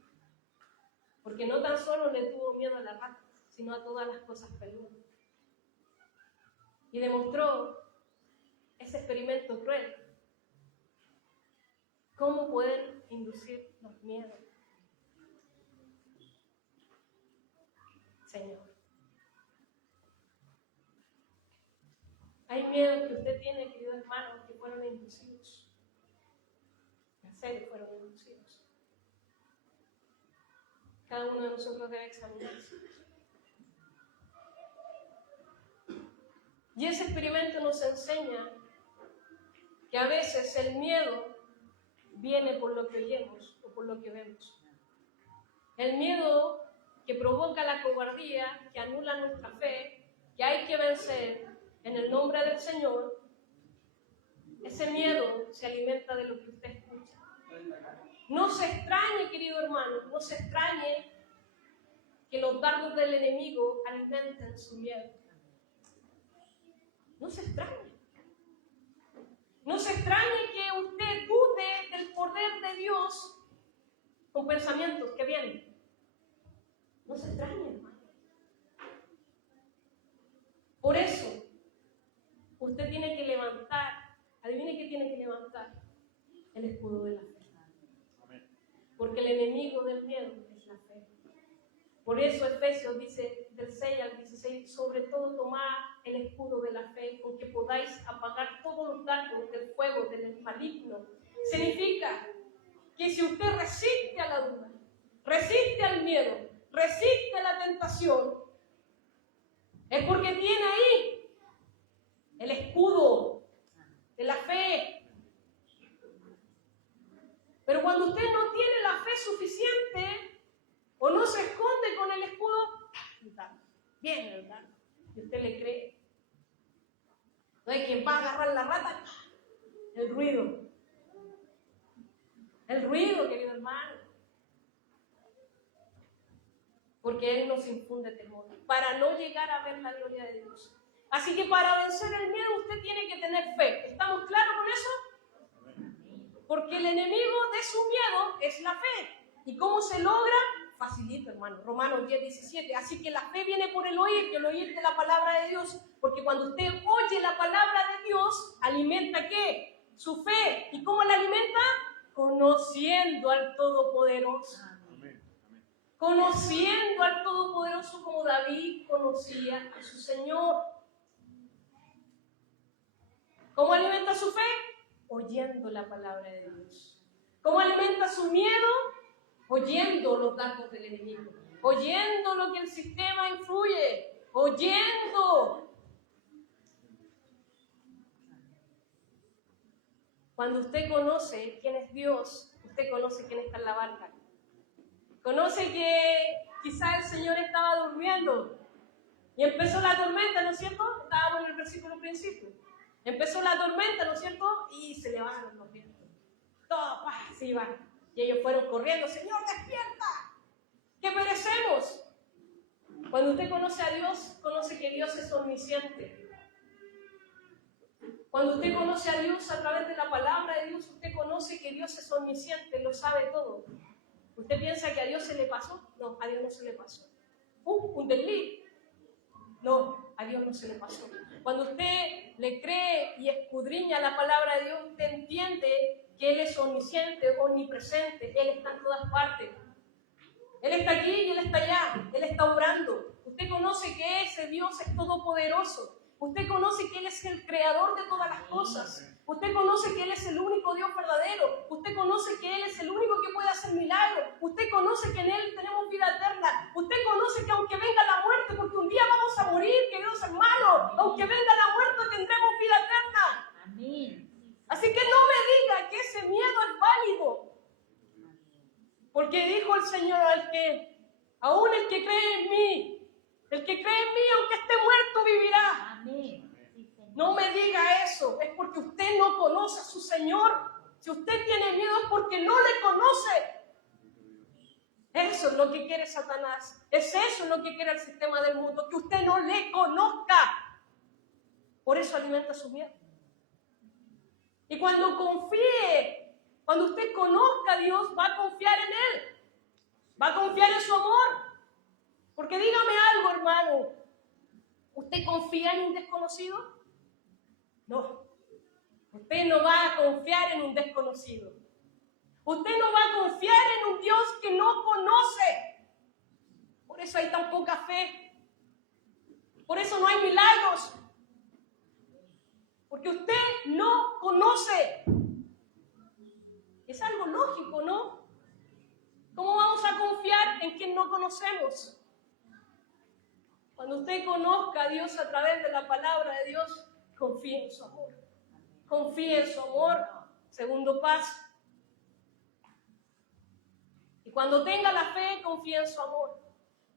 Porque no tan solo le tuvo miedo a la rata, sino a todas las cosas peludas. Y demostró ese experimento cruel. ¿Cómo pueden inducir los miedos? Señor. Hay miedos que usted tiene, querido hermano, que fueron inducidos. En serio, fueron inducidos. Cada uno de nosotros debe examinarse. Y ese experimento nos enseña que a veces el miedo viene por lo que oyemos o por lo que vemos. El miedo que provoca la cobardía, que anula nuestra fe, que hay que vencer en el nombre del Señor, ese miedo se alimenta de lo que usted escucha. No se extrañe, querido hermano, no se extrañe que los dardos del enemigo alimenten su miedo. No se extrañe. No se extrañe que usted dude del poder de Dios con pensamientos que vienen. No se extrañe, hermano. Por eso, usted tiene que levantar, adivine qué tiene que levantar, el escudo de la fe. Porque el enemigo del miedo es la fe. Por eso Efesios dice, del 6 al 16, sobre todo tomad el escudo de la fe, con que podáis apagar todos los dardos del fuego del maligno. Significa que si usted resiste a la duda, resiste al miedo, resiste a la tentación, es porque tiene ahí el escudo de la fe. Pero cuando usted no tiene la fe suficiente, o no se esconde con el escudo, viene el dardo, y usted le cree. No hay quien va a agarrar la rata, el ruido. El ruido, querido hermano. Porque Él nos infunde temor, para no llegar a ver la gloria de Dios. Así que para vencer el miedo usted tiene que tener fe. ¿Estamos claros con eso? Porque el enemigo de su miedo es la fe. ¿Y cómo se logra? Facilito, hermano. Romanos 10:17. Así que la fe viene por el oír, que el oír de la palabra de Dios. Porque cuando usted oye la palabra de Dios, ¿alimenta qué? Su fe. ¿Y cómo la alimenta? Conociendo al Todopoderoso. Conociendo al Todopoderoso como David conocía a su Señor. ¿Cómo alimenta su fe? Oyendo la palabra de Dios. ¿Cómo alimenta su miedo? Oyendo los dardos del enemigo. Oyendo lo que el sistema influye. Oyendo. Cuando usted conoce quién es Dios, usted conoce quién está en la barca. Conoce que quizá el Señor estaba durmiendo y empezó la tormenta, ¿no es cierto? Estábamos en el versículo principio. Empezó la tormenta, ¿no es cierto? Y se levantaron los vientos. Todo, se iban. Y ellos fueron corriendo, Señor, despierta, que perecemos. Cuando usted conoce a Dios, conoce que Dios es omnisciente. Cuando usted conoce a Dios a través de la palabra de Dios, usted conoce que Dios es omnisciente, lo sabe todo. ¿Usted piensa que a Dios se le pasó? No, a Dios no se le pasó. Un desliz. No, a Dios no se le pasó. Cuando usted le cree y escudriña la palabra de Dios, usted entiende que Él es omnisciente, omnipresente, Él está en todas partes. Él está aquí y Él está allá, Él está obrando. Usted conoce que ese Dios es todopoderoso. Usted conoce que Él es el creador de todas las cosas. Usted conoce que Él es el único Dios verdadero. Usted conoce que Él es el único que puede hacer milagros. Usted conoce que en Él tenemos vida eterna. Usted conoce que aunque venga la muerte, porque un día vamos a morir, queridos hermanos, aunque venga la muerte tendremos vida eterna. Amén. Así que no me diga que ese miedo es válido. Porque dijo el Señor aún el que cree en mí, aunque esté muerto, vivirá. Amén. No me diga eso, es porque usted no conoce a su Señor. Si usted tiene miedo es porque no le conoce. Eso es lo que quiere Satanás. Es eso lo que quiere el sistema del mundo, que usted no le conozca. Por eso alimenta su miedo. Y cuando confíe, cuando usted conozca a Dios, va a confiar en Él. Va a confiar en su amor. Porque dígame algo, hermano. ¿Usted confía en un desconocido? No. Usted no va a confiar en un desconocido. Usted no va a confiar en un Dios que no conoce. Por eso hay tan poca fe. Por eso no hay milagros. Porque usted no conoce. Es algo lógico, ¿no? ¿Cómo vamos a confiar en quien no conocemos? Cuando usted conozca a Dios a través de la palabra de Dios, confíe en su amor. Confíe en su amor. Segundo paso. Y cuando tenga la fe, confíe en su amor.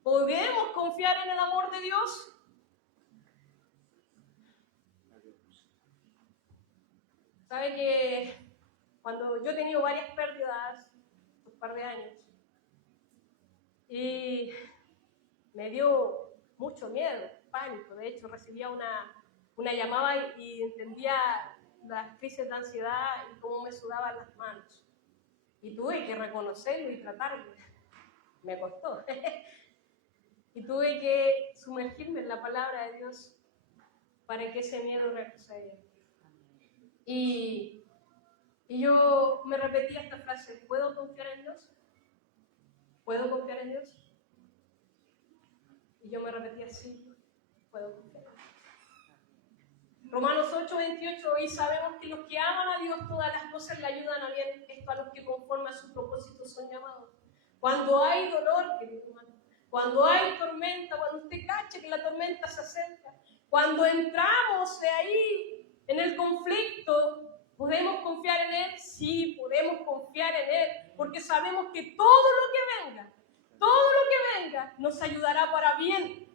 ¿Podemos confiar en el amor de Dios? ¿Sabe que cuando yo he tenido varias pérdidas, un par de años, y me dio mucho miedo, pánico? De hecho, recibía una llamada y entendía las crisis de ansiedad y cómo me sudaban las manos. Y tuve que reconocerlo y tratarlo. Me costó. Y tuve que sumergirme en la palabra de Dios para que ese miedo retrocediera. Y yo me repetía esta frase: ¿puedo confiar en Dios? ¿Puedo confiar en Dios? Y yo me repetía: sí, puedo confiar en Dios. Romanos 8:28, y sabemos que los que aman a Dios todas las cosas le ayudan a bien, esto a los que conforme a su propósito son llamados. Cuando hay dolor, querido hermano, cuando hay tormenta, cuando usted cache que la tormenta se acerca, cuando entramos de ahí en el conflicto, ¿podemos confiar en Él? Sí, podemos confiar en Él, porque sabemos que todo lo que venga, nos ayudará para bien.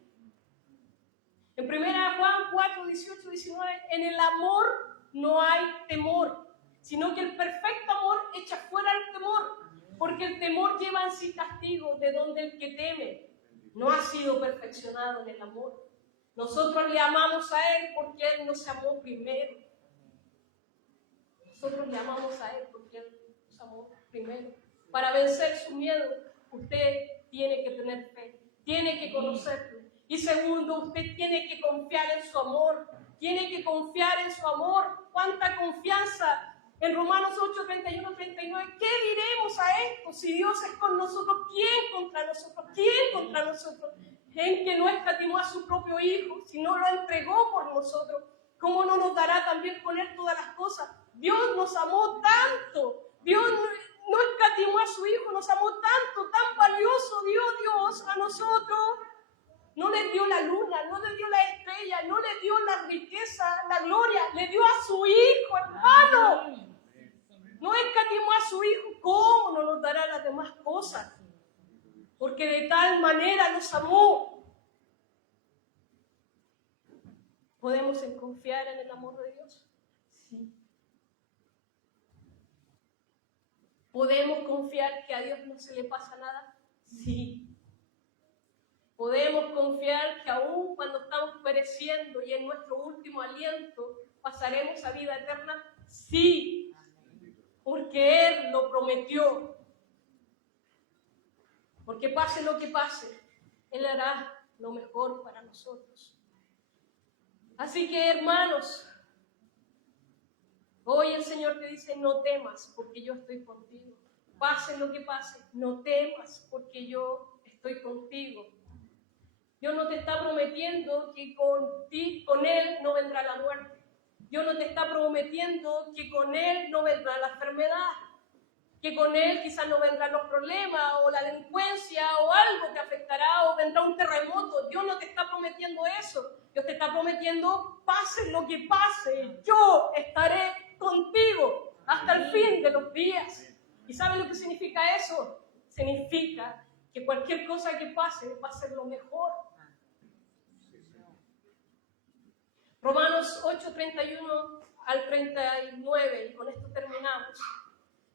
En 1 Juan 4, 18, 19, en el amor no hay temor, sino que el perfecto amor echa fuera el temor, porque el temor lleva en sí castigo, de donde el que teme no ha sido perfeccionado en el amor. Nosotros le amamos a Él porque Él nos amó primero. Nosotros le amamos a Él porque Él nos amó primero. Para vencer su miedo, usted tiene que tener fe, tiene que conocerlo. Y segundo, usted tiene que confiar en su amor. Tiene que confiar en su amor. ¿Cuánta confianza? En Romanos 8, 31, 39, ¿qué diremos a esto? Si Dios es con nosotros, ¿quién contra nosotros? ¿Quién contra nosotros? En que no escatimó a su propio Hijo, sino lo entregó por nosotros. ¿Cómo no nos dará también con Él todas las cosas? Dios nos amó tanto. Dios no escatimó a su Hijo, nos amó tanto, tan valioso dio Dios a nosotros. No le dio la luna, no le dio la estrella, no le dio la riqueza, la gloria, le dio a su Hijo, hermano. no escatimó a su Hijo, ¿cómo no nos dará las demás cosas? Porque de tal manera nos amó. ¿Podemos confiar en el amor de Dios? Sí. ¿Podemos confiar que a Dios no se le pasa nada? Sí. ¿Podemos confiar que aún cuando estamos pereciendo y en nuestro último aliento pasaremos a vida eterna? Sí. Porque Él lo prometió. Porque pase lo que pase, Él hará lo mejor para nosotros. Así que, hermanos, hoy el Señor te dice, no temas, porque yo estoy contigo. Pase lo que pase, no temas, porque yo estoy contigo. Dios no te está prometiendo que con Él no vendrá la muerte. Dios no te está prometiendo que con Él no vendrá la enfermedad, que con Él quizás no vendrán los problemas o la delincuencia o algo que afectará o vendrá un terremoto. Dios no te está prometiendo eso. Dios te está prometiendo, pase lo que pase, yo estaré contigo hasta el fin de los días. ¿Y sabes lo que significa eso? Significa que cualquier cosa que pase va a ser lo mejor. Romanos 8, 31 al 39, y con esto terminamos.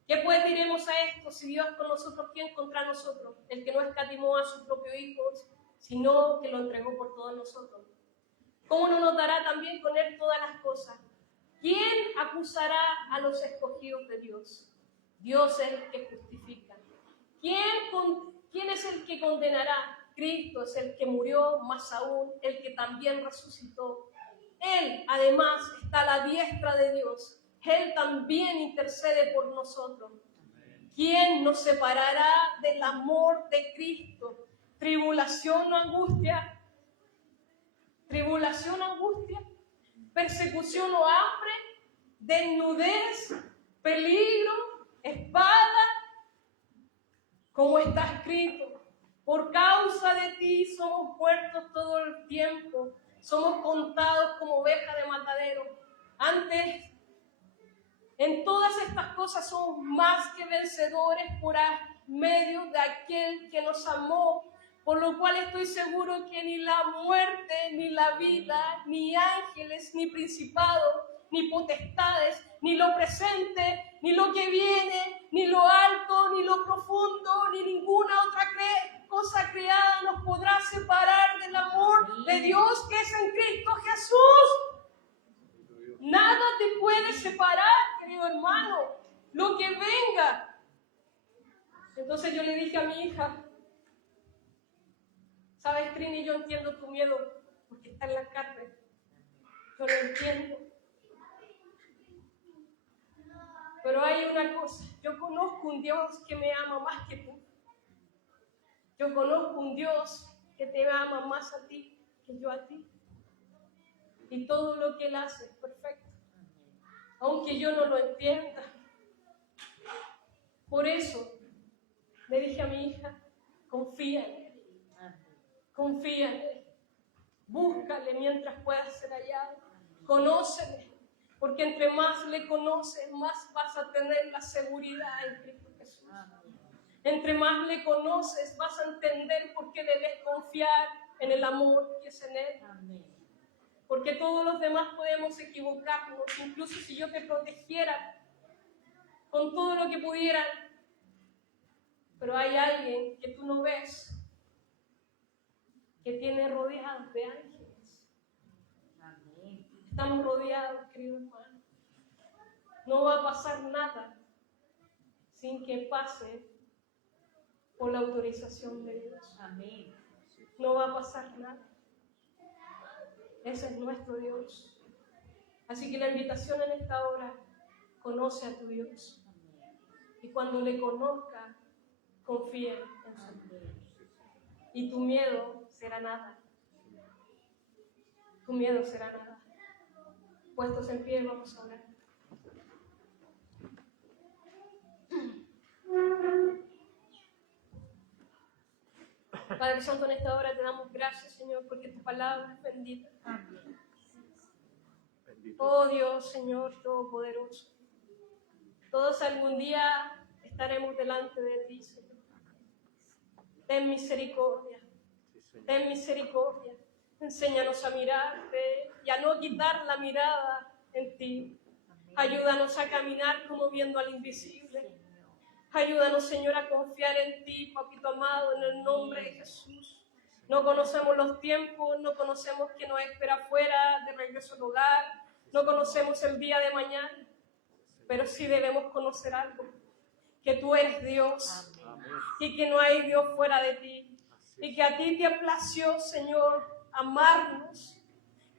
¿Qué pues diremos a esto? Si Dios es con nosotros, ¿quién contra nosotros? El que no escatimó a su propio Hijo, sino que lo entregó por todos nosotros. ¿Cómo no nos dará también con Él todas las cosas? ¿Quién acusará a los escogidos de Dios? Dios es el que justifica. ¿Quién es el que condenará? Cristo es el que murió, más aún el que también resucitó. Él, además, está a la diestra de Dios. Él también intercede por nosotros. ¿Quién nos separará del amor de Cristo? ¿Tribulación o angustia? ¿Tribulación o angustia? ¿Persecución o hambre? ¿Desnudez? ¿Peligro? ¿Espada? Como está escrito, por causa de ti somos muertos todo el tiempo. Somos contados como ovejas de matadero. Antes, en todas estas cosas somos más que vencedores por medio de aquel que nos amó, por lo cual estoy seguro que ni la muerte, ni la vida, ni ángeles, ni principados, ni potestades, ni lo presente, ni lo que viene, ni lo alto, ni lo profundo, ni ninguna otra cosa creada nos podrá separar del amor de Dios que es en Cristo Jesús. Nada te puede separar, querido hermano, lo que venga. Entonces yo le dije a mi hija, ¿sabes, Trini? Yo entiendo tu miedo porque está en la carne. Yo lo entiendo. Pero hay una cosa, yo conozco un Dios que me ama más que tú. Yo conozco un Dios que te ama más a ti que yo a ti. Y todo lo que Él hace es perfecto. Aunque yo no lo entienda. Por eso le dije a mi hija, confía en Él. Confía en Él. Búscale mientras puedas ser hallado. Conócele. Porque entre más le conoces, más vas a tener la seguridad en Cristo Jesús. Entre más le conoces, vas a entender por qué debes confiar en el amor que es en Él. Porque todos los demás podemos equivocarnos, incluso si yo te protegiera con todo lo que pudiera. Pero hay alguien que tú no ves, que tiene rodeados de ángeles. Estamos rodeados, querido hermano. No va a pasar nada sin que pase por la autorización de Dios. Amén. No va a pasar nada. Ese es nuestro Dios. Así que la invitación en esta hora, conoce a tu Dios. Y cuando le conozca, confía en su Dios. Y tu miedo será nada. Tu miedo será nada. Puestos en pie, vamos a orar. Padre Santo, en esta hora te damos gracias, Señor, porque tu palabra es bendita. Oh Dios, Señor Todopoderoso. Todos algún día estaremos delante de ti, Señor. Ten misericordia, ten misericordia. Enséñanos a mirarte y a no quitar la mirada en ti. Ayúdanos a caminar como viendo al invisible. Ayúdanos, Señor, a confiar en ti, Papito amado, en el nombre de Jesús. No conocemos los tiempos, no conocemos qué nos espera afuera, de regreso al hogar, no conocemos el día de mañana, pero sí debemos conocer algo, que tú eres Dios y que no hay Dios fuera de ti, y que a ti te plació, Señor, amarnos,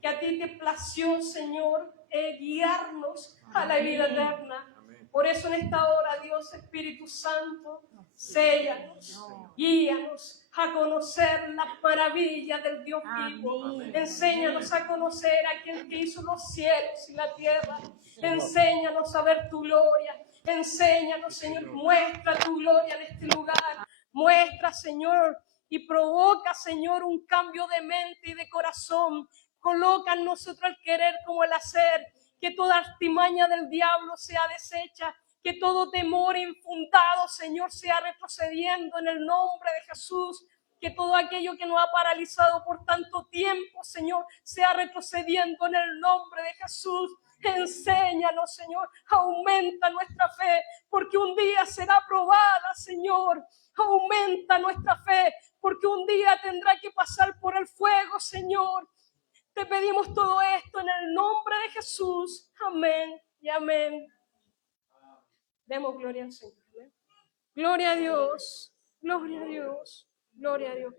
que a ti te plació, Señor, guiarnos a la vida eterna. Por eso en esta hora, Dios Espíritu Santo, séllanos, guíanos a conocer las maravillas del Dios vivo. Enséñanos a conocer a quien que hizo los cielos y la tierra. Enséñanos a ver tu gloria. Enséñanos, Señor, muestra tu gloria en este lugar. Muestra, Señor, y provoca, Señor, un cambio de mente y de corazón. Coloca en nosotros el querer como el hacer. Que toda artimaña del diablo sea deshecha, que todo temor infundado, Señor, sea retrocediendo en el nombre de Jesús, que todo aquello que nos ha paralizado por tanto tiempo, Señor, sea retrocediendo en el nombre de Jesús. Enséñanos, Señor, aumenta nuestra fe, porque un día será probada, Señor. Aumenta nuestra fe, porque un día tendrá que pasar por el fuego, Señor. Te pedimos todo esto en el nombre de Jesús. Amén y amén. Demos gloria al Señor. Gloria a Dios. Gloria a Dios. Gloria a Dios.